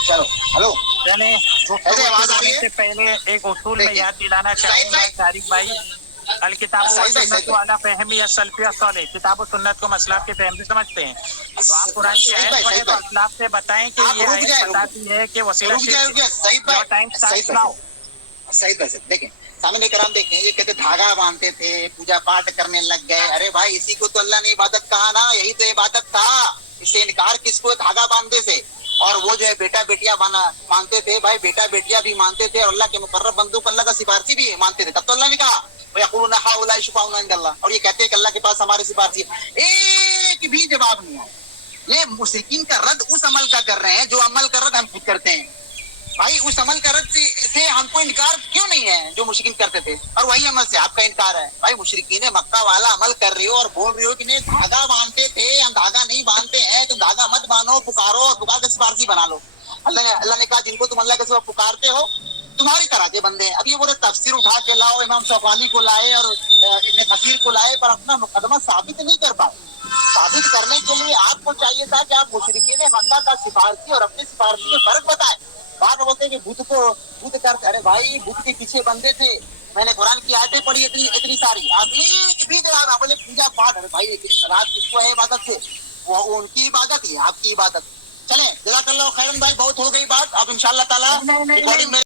चलो हेलो चले ऐसे आवाज आ रही है? से पहले एक उसूल में याद दिलाना साहिद चाहूंगा भाई। तारिक भाई, अल किताब वाला फहमी या सल्फी असौले, किताब सुन्नत को मसलाफ के फहम से समझते हैं। तो आप कुरान की सईद आयत भाई, पढ़े सईद तो भाई। असलाफ से बताएं कि आप ये रुक आयत जाए, बताती है कि वसीला सईद भाई सईद भाई देखें, सामने कराम देखें, ये कहते धागा बांधते थे, पूजा पाठ करने लग गए। अरे भाई, इसी को तो अल्लाह ने इबादत कहा ना, यही तो इबादत था। इससे इनकार किसको? धागा बांधने से। और वो जो है बेटा बेटियां मानते थे, भाई बेटा बेटियां भी मानते थे, और अल्लाह के मुकर्रब बंदों को अल्लाह का सिफारसी भी मानते थे। तब तो अल्लाह ने कहा और ये कहते हैं कि अल्लाह के पास हमारे सिफारसी। एक भी जवाब नहीं है। ये मुशरिकीन का रद्द उस अमल का कर रहे हैं जो अमल का रद्द हम खुद करते हैं। भाई उस अमल का रद्द से हमको इनकार क्यों नहीं है जो मुशरिकीन करते थे, और वही अमल से आपका इनकार है। भाई मुशरिकीन मक्का वाला अमल कर रहे हो और बोल रहे हो कि नहीं धागा बांधते थे, हम धागा नहीं बांधते हैं, तुम धागा मत बांधो, पुकारो और पुकार के सिफारसी बना लो। अल्लाह ने कहा जिनको तुम अल्लाह के सिवा पुकारते हो तुम्हारी तरह के बंदे हैं। अब ये बोले तफसीर उठा के लाओ, इमाम शौकानी को लाए और इब्ने कसीर को लाए, पर अपना मुकदमा साबित नहीं कर पाए। साबित करने के लिए आपको चाहिए था कि आप मुशरिकीन मक्का का सिफारसी और अपने सिफारसी में फर्क बताएं। बाद में बोलते हैं कि भूत करते। अरे भाई, भूत के पीछे बंदे थे, मैंने कुरान की आयतें पढ़ी इतनी सारी, आप एक भी जवाब आप बोले पूजा पाठ। अरे भाई, रात किसको है इबादत से? वो उनकी इबादत है, आपकी इबादत। चले जज़ाकल्लाह खैरन भाई, बहुत हो गई बात। अब इंशाअल्लाह ताला रिकॉर्डिंग में